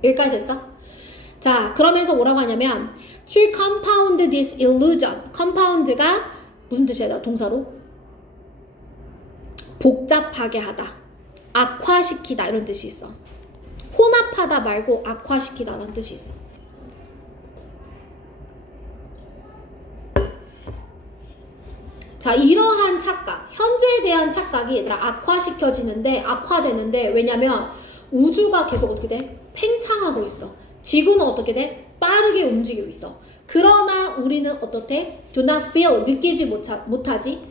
여기까지 됐어? 자, 그러면서 뭐라고 하냐면 to compound this illusion. compound가 무슨 뜻이야? 동사로? 복잡하게 하다, 악화시키다 이런 뜻이 있어. 혼합하다 말고 악화시키다 라는 뜻이 있어. 자, 이러한 착각, 현재에 대한 착각이 얘들아 악화되는데 왜냐면 우주가 계속 어떻게 돼? 팽창하고 있어. 지구는 어떻게 돼? 빠르게 움직이고 있어. 그러나 우리는 어떻게? Do not feel, 느끼지 못하지.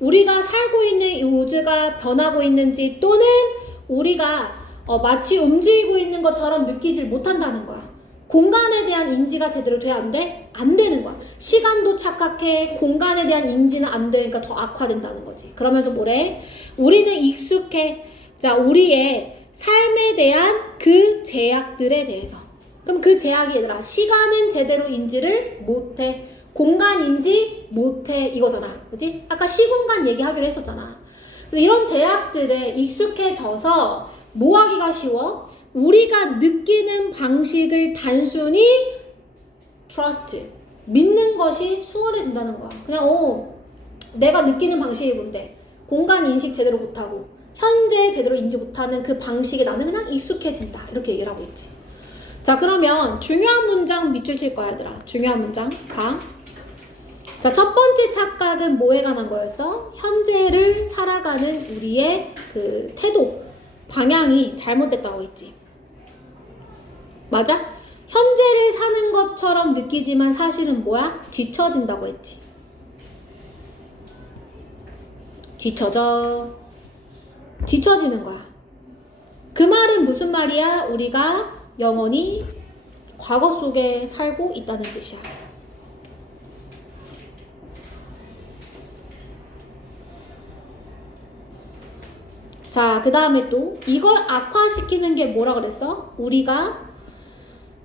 우리가 살고 있는 이 우주가 변하고 있는지 또는 우리가 마치 움직이고 있는 것처럼 느끼질 못한다는 거야. 공간에 대한 인지가 제대로 돼야 안 돼? 안 되는 거야. 시간도 착각해. 공간에 대한 인지는 안 되니까 더 악화된다는 거지. 그러면서 뭐래? 우리는 익숙해. 자, 우리의 삶에 대한 그 제약들에 대해서. 그럼 그 제약이 얘들아, 시간은 제대로 인지를 못해. 공간 인지 못해. 이거잖아. 그치? 아까 시공간 얘기하기로 했었잖아. 그래서 이런 제약들에 익숙해져서 뭐 하기가 쉬워? 우리가 느끼는 방식을 단순히 trust, 믿는 것이 수월해진다는 거야. 그냥 내가 느끼는 방식이 뭔데? 공간 인식 제대로 못하고 현재 제대로 인지 못하는 그 방식에 나는 그냥 익숙해진다. 이렇게 얘기를 하고 있지. 자, 그러면 중요한 문장 밑줄 칠 거야, 얘들아. 중요한 문장 봐. 자, 첫 번째 착각은 뭐에 관한 거였어? 현재를 살아가는 우리의 그 태도, 방향이 잘못됐다고 했지. 맞아? 현재를 사는 것처럼 느끼지만 사실은 뭐야? 뒤처진다고 했지. 뒤처지는 거야. 그 말은 무슨 말이야? 우리가 영원히 과거 속에 살고 있다는 뜻이야. 자, 그 다음에 또 이걸 악화시키는 게 뭐라 그랬어? 우리가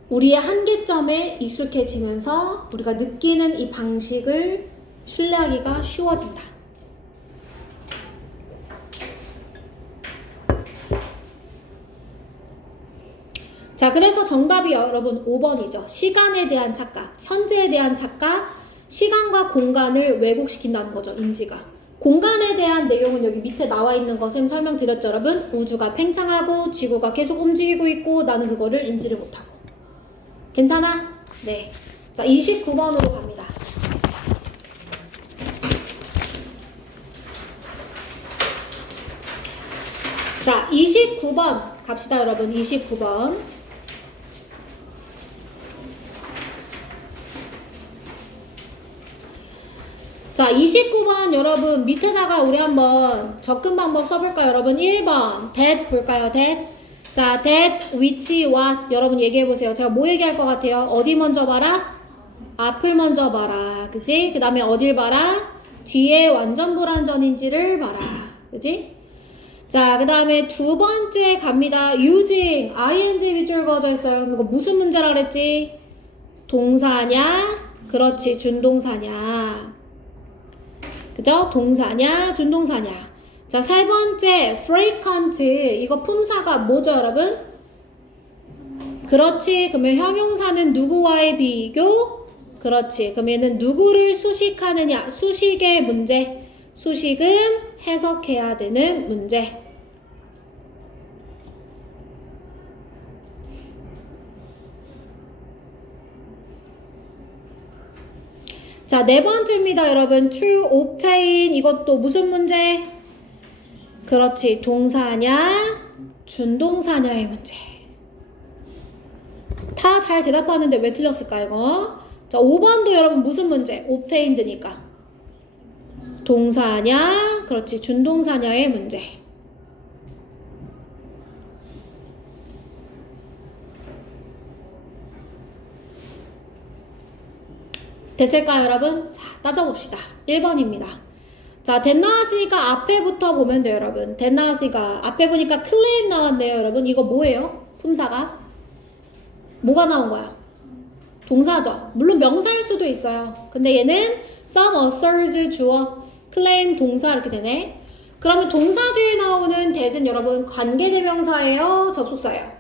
우리의 한계점에 익숙해지면서 우리가 느끼는 이 방식을 신뢰하기가 쉬워진다. 자, 그래서 정답이 여러분 5번이죠. 시간에 대한 착각, 현재에 대한 착각, 시간과 공간을 왜곡시킨다는 거죠, 인지가. 공간에 대한 내용은 여기 밑에 나와 있는 거 쌤 설명드렸죠, 여러분? 우주가 팽창하고 지구가 계속 움직이고 있고 나는 그거를 인지를 못하고. 괜찮아? 네. 자, 29번으로 갑니다. 자, 29번 갑시다, 여러분. 29번. 자, 29번 여러분 밑에다가 우리 한번 접근 방법 써볼까요? 여러분 1번 that 볼까요? that. 자, that, which, what 여러분 얘기해보세요. 제가 뭐 얘기할 것 같아요? 어디 먼저 봐라? 앞을 먼저 봐라. 그치? 그 다음에 어딜 봐라? 뒤에 완전 불완전인지를 봐라. 그치? 자, 그 다음에 두 번째 갑니다. using, ing 밑줄 그어져 있어요. 이거 무슨 문제라 그랬지? 동사냐? 그렇지, 준동사냐? 그죠? 동사냐, 준동사냐. 자, 세 번째 frequent. 이거 품사가 뭐죠, 여러분? 그렇지. 그러면 형용사는 누구와의 비교? 그렇지. 그러면은 누구를 수식하느냐? 수식의 문제. 수식은 해석해야 되는 문제. 자, 네 번째입니다, 여러분. to obtain. 이것도 무슨 문제? 그렇지. 동사냐? 준동사냐의 문제. 다 잘 대답하는데 왜 틀렸을까, 이거? 자, 5번도 여러분 무슨 문제? obtained니까. 동사냐? 그렇지. 준동사냐의 문제. 됐을까요, 여러분? 자, 따져봅시다. 1번입니다. 자, that 나왔으니까 앞에부터 보면 돼요, 여러분. that 나왔으니까 앞에 보니까 claim 나왔네요, 여러분. 이거 뭐예요? 품사가? 뭐가 나온 거야? 동사죠. 물론 명사일 수도 있어요. 근데 얘는 some asserts 주어, claim 동사 이렇게 되네. 그러면 동사 뒤에 나오는 that은 여러분 관계대명사예요? 접속사예요?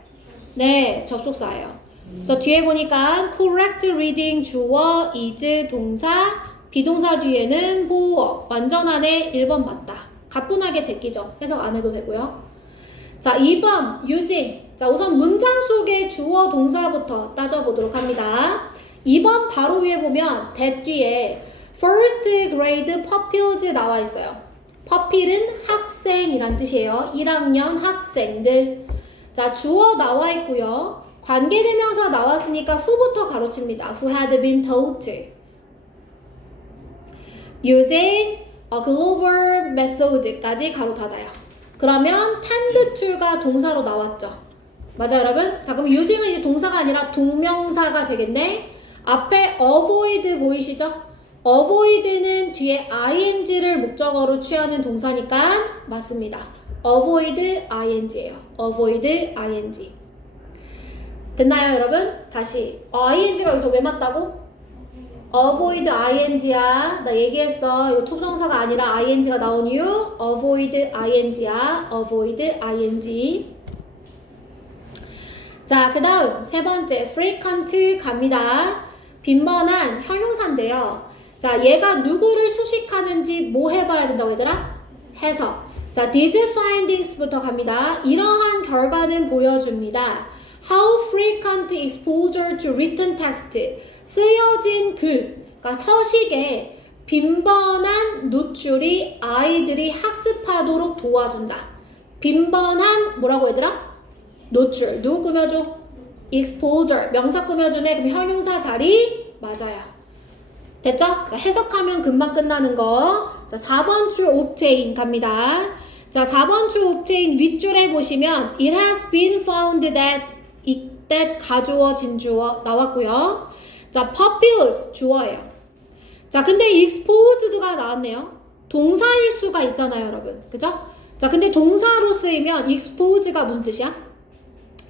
네, 접속사예요. 그래서 뒤에 보니까 correct reading 주어, is 동사, 비동사 뒤에는 보어. 완전하네. 1번 맞다. 가뿐하게 제끼죠. 해석 안 해도 되고요. 자, 2번 using. 자, 우선 문장 속의 주어 동사부터 따져보도록 합니다. 2번 바로 위에 보면 that 뒤에 first grade pupils 나와 있어요. pupil은 학생이란 뜻이에요. 1학년 학생들. 자, 주어 나와 있고요. 관계대명사 나왔으니까 who부터 가로칩니다. who had been taught using a global method까지 가로 닫아요. 그러면 tend to가 동사로 나왔죠. 맞아요, 여러분? 자, 그럼 using은 이제 동사가 아니라 동명사가 되겠네. 앞에 avoid 보이시죠? avoid는 뒤에 ing를 목적어로 취하는 동사니까 맞습니다. avoid ing예요. avoid ing. 됐나요, 여러분? 다시. ing가 여기서 왜 맞다고? avoid ing야. 나 얘기했어. 이거 초정사가 아니라 ing가 나온 이유 avoid ing야. avoid ing. 자, 그 다음 세 번째 frequent 갑니다. 빈번한 형용사인데요. 자, 얘가 누구를 수식하는지 뭐 해봐야 된다고 얘들아? 해석. 자, these findings부터 갑니다. 이러한 결과는 보여줍니다. How frequent exposure to written text. 쓰여진 글, 그러니까 서식에 빈번한 노출이 아이들이 학습하도록 도와준다. 빈번한 뭐라고 얘들아? 노출. 누구 꾸며줘? exposure. 명사 꾸며주네. 그럼 형용사 자리 맞아요. 됐죠? 자, 해석하면 금방 끝나는 거. 자, 4번 줄 obtain 갑니다. 자, 4번 줄 obtain 윗줄에 보시면 it has been found that 가주어 진주어 나왔고요. 자, pupils 주어예요. 자, 근데 exposed가 나왔네요. 동사일 수가 있잖아요, 여러분. 그죠? 자, 근데 동사로 쓰이면 expose가 무슨 뜻이야?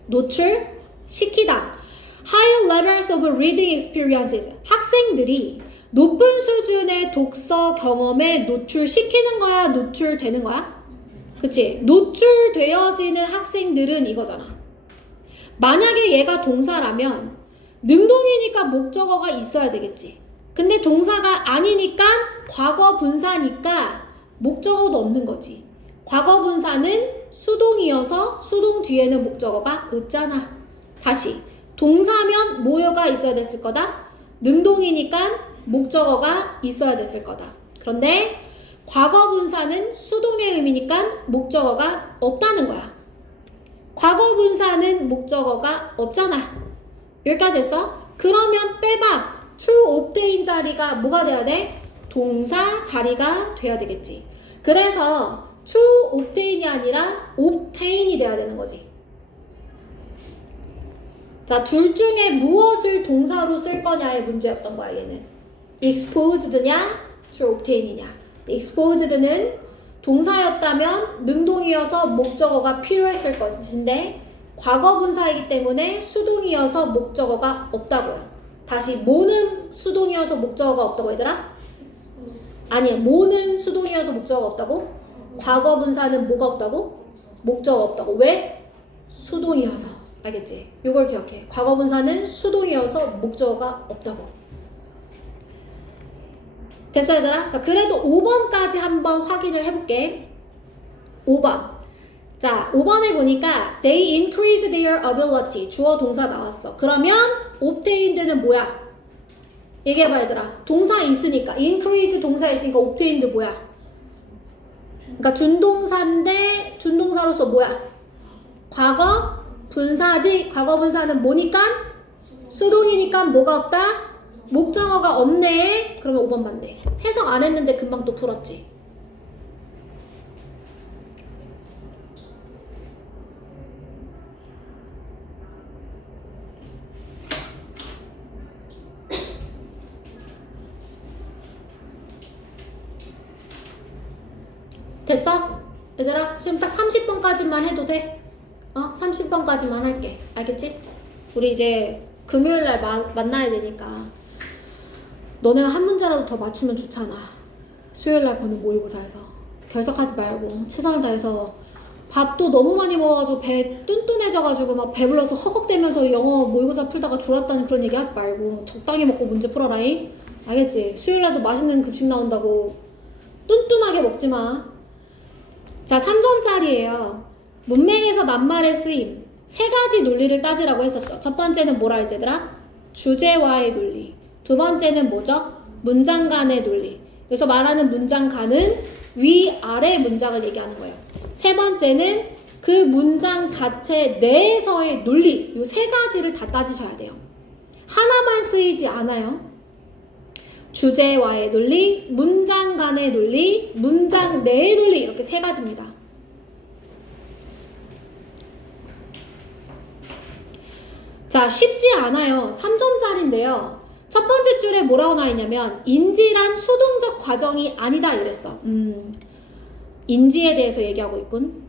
노출 시키다. High levels of reading experiences. 학생들이 높은 수준의 독서 경험에 노출시키는 거야? 노출되는 거야? 그치? 노출되어지는 학생들은 이거잖아. 만약에 얘가 동사라면 능동이니까 목적어가 있어야 되겠지. 근데 동사가 아니니까 과거 분사니까 목적어도 없는 거지. 과거 분사는 수동이어서 수동 뒤에는 목적어가 없잖아. 다시 동사면 뭐가 있어야 됐을 거다? 능동이니까 목적어가 있어야 됐을 거다. 그런데 과거 분사는 수동의 의미니까 목적어가 없다는 거야. 과거 분사는 목적어가 없잖아. 여기까지 됐어? 그러면 빼박 to obtain 자리가 뭐가 돼야 돼? 동사 자리가 돼야 되겠지. 그래서 to obtain이 아니라 obtain이 돼야 되는 거지. 자, 둘 중에 무엇을 동사로 쓸 거냐의 문제였던 거야, 얘는. exposed냐, to obtain이냐. exposed는 동사였다면 능동이어서 목적어가 필요했을 것인데 과거 분사이기 때문에 수동이어서 목적어가 없다고요. 다시 뭐는 수동이어서 목적어가 없다고 얘들아? 아니, 뭐는 수동이어서 목적어가 없다고? 과거 분사는 뭐가 없다고? 목적어가 없다고. 왜? 수동이어서. 알겠지? 요걸 기억해. 과거분사는 수동이어서 목적어가 없다고. 됐어 얘들아? 자, 그래도 5번까지 한번 확인을 해볼게. 5번. 자, 5번에 보니까 they increase their ability. 주어 동사 나왔어. 그러면 obtained는 뭐야? 얘기해봐 얘들아. 동사 있으니까 increase 동사 있으니까 obtained 뭐야? 그러니까 준동사인데 준동사로서 뭐야? 과거 분사지. 과거 분사는 뭐니까? 수동이니까 뭐가 없다? 목적어가 없네. 그러면 5번 맞네. 해석 안 했는데 금방 또 풀었지. 됐어? 얘들아 지금 딱 30번까지만 해도 돼? 30번까지만 할게. 알겠지? 우리 이제 금요일날 만나야 되니까 너네가 한 문제라도 더 맞추면 좋잖아. 수요일날 보는 모의고사에서 결석하지 말고 최선을 다해서. 밥도 너무 많이 먹어가지고 배 뚠뚠해져가지고 막 배불러서 허걱대면서 영어 모의고사 풀다가 졸았다는 그런 얘기 하지 말고 적당히 먹고 문제 풀어라잉. 알겠지? 수요일날도 맛있는 급식 나온다고 뚠뚠하게 먹지마. 자, 3점짜리예요. 문맹에서 낱말의 쓰임. 3가지 논리를 따지라고 했었죠. 첫 번째는 뭐라 했지 얘들아? 주제와의 논리. 두 번째는 뭐죠? 문장 간의 논리. 여기서 말하는 문장 간은 위아래 문장을 얘기하는 거예요. 세 번째는 그 문장 자체 내에서의 논리. 이 3가지를 다 따지셔야 돼요. 하나만 쓰이지 않아요. 주제와의 논리, 문장 간의 논리, 문장 내의 논리. 이렇게 3가지입니다. 자, 쉽지 않아요. 3점짜리인데요. 첫 번째 줄에 뭐라고 나와있냐면 인지란 수동적 과정이 아니다 이랬어. 인지에 대해서 얘기하고 있군.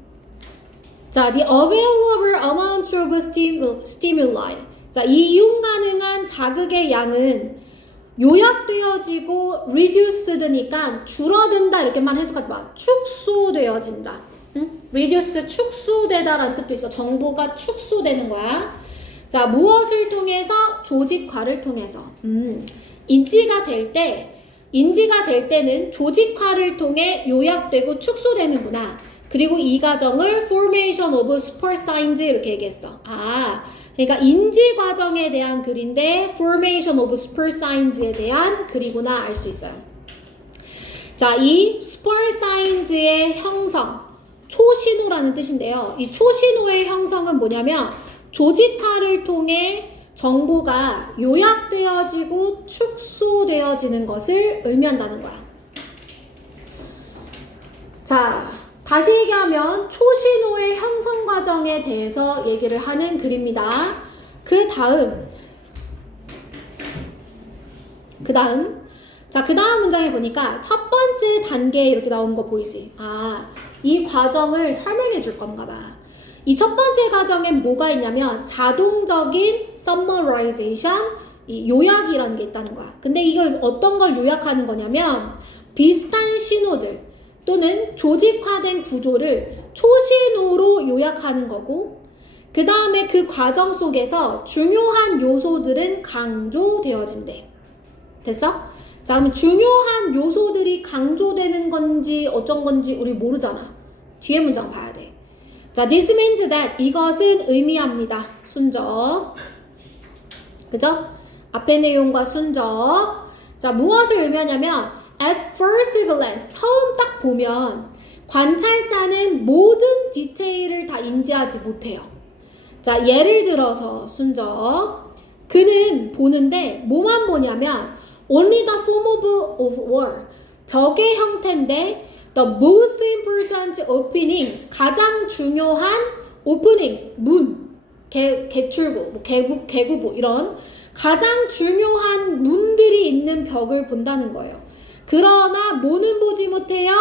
자, the available amount of stimuli. 자, 이 이용 가능한 자극의 양은 요약되어지고 reduced니까 줄어든다 이렇게만 해석하지 마. 축소되어진다. reduce 축소되다라는 뜻도 있어. 정보가 축소되는 거야. 자, 무엇을 통해서? 조직화를 통해서. 인지가 될 때는 조직화를 통해 요약되고 축소되는구나. 그리고 이 과정을 formation of super signs 이렇게 얘기했어. 그러니까 인지 과정에 대한 글인데 formation of super signs에 대한 글이구나 알 수 있어요. 자, 이 super signs의 형성, 초신호라는 뜻인데요. 이 초신호의 형성은 뭐냐면 조직화를 통해 정보가 요약되어지고 축소되어지는 것을 의미한다는 거야. 자, 다시 얘기하면 초신호의 형성 과정에 대해서 얘기를 하는 글입니다. 그 다음 문장에 보니까 첫 번째 단계에 이렇게 나오는 거 보이지? 이 과정을 설명해 줄 건가 봐. 이 첫 번째 과정엔 뭐가 있냐면 자동적인 summarization, 이 요약이라는 게 있다는 거야. 근데 이걸 어떤 걸 요약하는 거냐면 비슷한 신호들 또는 조직화된 구조를 초신호로 요약하는 거고, 그 다음에 그 과정 속에서 중요한 요소들은 강조되어진대. 됐어? 자, 그럼 중요한 요소들이 강조되는 건지 어쩐 건지 우리 모르잖아. 뒤에 문장 봐야 돼. 자, this means that 이것은 의미합니다. 순접. 그죠? 앞의 내용과 순접. 자, 무엇을 의미하냐면 at first glance, 처음 딱 보면 관찰자는 모든 디테일을 다 인지하지 못해요. 자, 예를 들어서 순접. 그는 보는데 뭐만 보냐면 only the form of wall, 벽의 형태인데 the most important openings, 가장 중요한 openings, 문, 개출구, 개구부 이런 가장 중요한 문들이 있는 벽을 본다는 거예요. 그러나 뭐는 보지 못해요?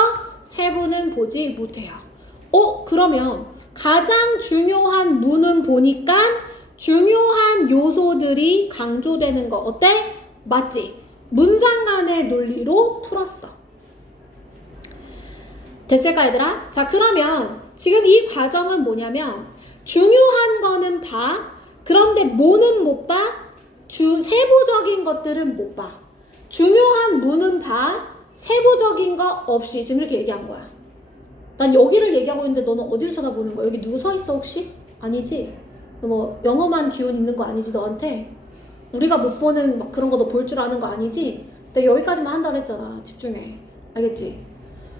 세부는 보지 못해요. 그러면 가장 중요한 문은 보니까 중요한 요소들이 강조되는 거 어때? 맞지? 문장 간의 논리로 풀었어. 됐을까 얘들아? 자, 그러면 지금 이 과정은 뭐냐면 중요한 거는 봐. 그런데 뭐는 못 봐? 세부적인 것들은 못 봐. 중요한 무는 봐. 세부적인 거 없이. 지금 이렇게 얘기한 거야. 난 여기를 얘기하고 있는데 너는 어디를 쳐다보는 거야? 여기 누구 서 있어 혹시? 아니지? 뭐 영어만 기운 있는 거 아니지 너한테? 우리가 못 보는 막 그런 거 너 볼 줄 아는 거 아니지? 내가 여기까지만 한다 그랬잖아. 집중해. 알겠지?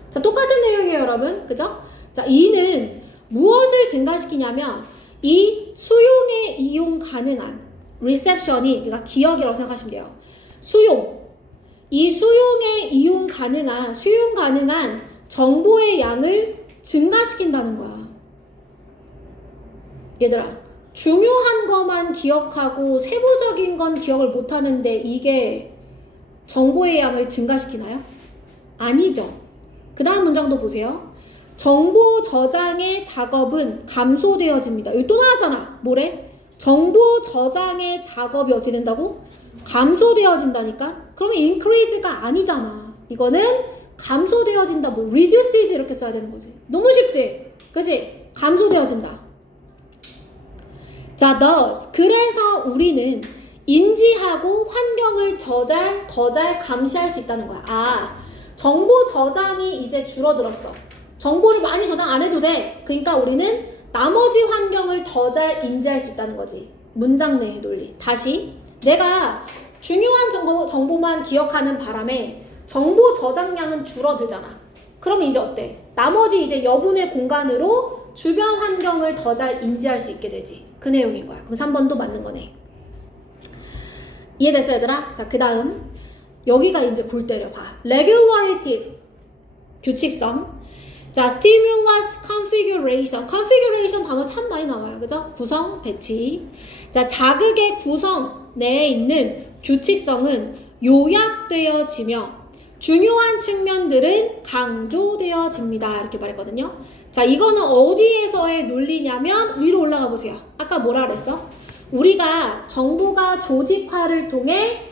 자, 똑같은 내용이에요 여러분. 그죠? 자, 이는 무엇을 증가시키냐면 이 수용에 이용 가능한 reception이, 그러니까 기억이라고 생각하시면 돼요. 이 수용에 이용 가능한 정보의 양을 증가시킨다는 거야. 얘들아, 중요한 것만 기억하고 세부적인 건 기억을 못하는데 이게 정보의 양을 증가시키나요? 아니죠. 그 다음 문장도 보세요. 정보 저장의 작업은 감소되어집니다. 여기 또 나왔잖아. 뭐래? 정보 저장의 작업이 어떻게 된다고? 감소되어진다니까? 그러면 increase가 아니잖아. 이거는 감소되어진다. 뭐 reduces 이렇게 써야 되는 거지. 너무 쉽지? 그치? 감소되어진다. 자, thus 그래서 우리는 인지하고 환경을 더 잘 감시할 수 있다는 거야. 아, 정보 저장이 이제 줄어들었어. 정보를 많이 저장 안 해도 돼. 그러니까 우리는 나머지 환경을 더 잘 인지할 수 있다는 거지. 문장 내의 논리. 다시, 내가 중요한 정보만 기억하는 바람에 정보 저장량은 줄어들잖아. 그러면 이제 어때? 나머지 이제 여분의 공간으로 주변 환경을 더 잘 인지할 수 있게 되지. 그 내용인 거야. 그럼 3번도 맞는 거네. 이해됐어 얘들아? 자, 그 다음 여기가 이제 골 때려 봐. regularities, 규칙성. 자, stimulus, configuration 단어 참 많이 나와요. 그죠? 구성, 배치. 자, 자극의 구성 내에 있는 규칙성은 요약되어지며 중요한 측면들은 강조되어집니다. 이렇게 말했거든요. 자, 이거는 어디에서의 논리냐면 위로 올라가 보세요. 아까 뭐라 그랬어? 우리가 정보가 조직화를 통해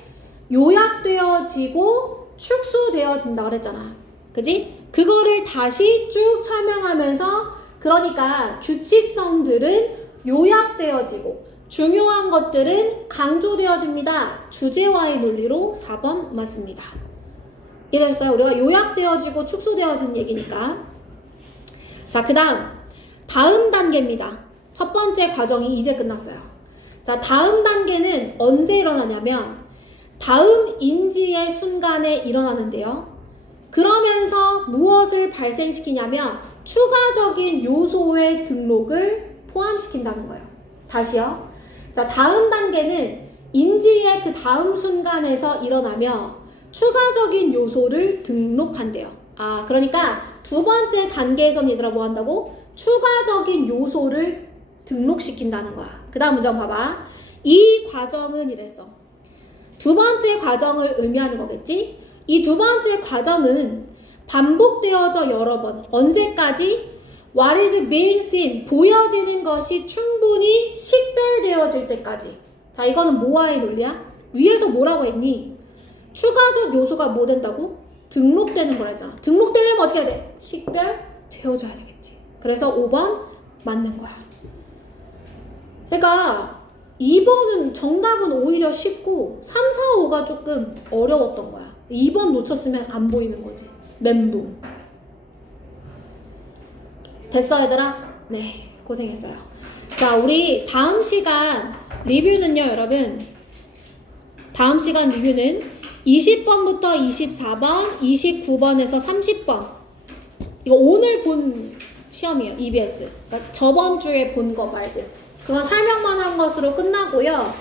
요약되어지고 축소되어진다 그랬잖아. 그지? 그거를 다시 쭉 설명하면서, 그러니까 규칙성들은 요약되어지고 중요한 것들은 강조되어집니다. 주제와의 논리로 4번 맞습니다. 이해됐어요? 우리가 요약되어지고 축소되어지는 얘기니까. 자, 그 다음 단계입니다. 첫 번째 과정이 이제 끝났어요. 자, 다음 단계는 언제 일어나냐면 다음 인지의 순간에 일어나는데요. 그러면서 무엇을 발생시키냐면 추가적인 요소의 등록을 포함시킨다는 거예요. 다시요. 자, 다음 단계는 인지의 그 다음 순간에서 일어나며 추가적인 요소를 등록한대요. 아, 그러니까 두 번째 단계에서는 얘들아 뭐 한다고? 추가적인 요소를 등록시킨다는 거야. 그 다음 문장 봐봐. 이 과정은 이랬어. 두 번째 과정을 의미하는 거겠지? 이 두 번째 과정은 반복되어져 여러 번. 언제까지? What is being seen, 보여지는 것이 충분히 식별되어질 때까지. 자, 이거는 뭐와의 논리야? 위에서 뭐라고 했니? 추가적 요소가 뭐 된다고? 등록되는 거랬잖아. 등록되려면 어떻게 해야 돼? 식별되어져야 되겠지. 그래서 5번 맞는 거야. 그러니까 2번은 정답은 오히려 쉽고 3, 4, 5가 조금 어려웠던 거야. 2번 놓쳤으면 안 보이는 거지. 멘붕. 됐어 얘들아? 네, 고생했어요. 자, 우리 다음 시간 리뷰는요 여러분, 다음 시간 리뷰는 20번부터 24번, 29번에서 30번. 이거 오늘 본 시험이에요. EBS. 그러니까 저번 주에 본 거 말고. 그건 설명만 한 것으로 끝나고요.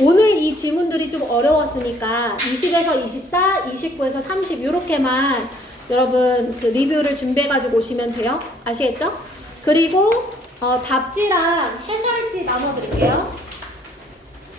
오늘 이 지문들이 좀 어려웠으니까 20에서 24, 29에서 30 이렇게만 여러분 그 리뷰를 준비해가지고 오시면 돼요. 아시겠죠? 그리고 답지랑 해설지 나눠드릴게요.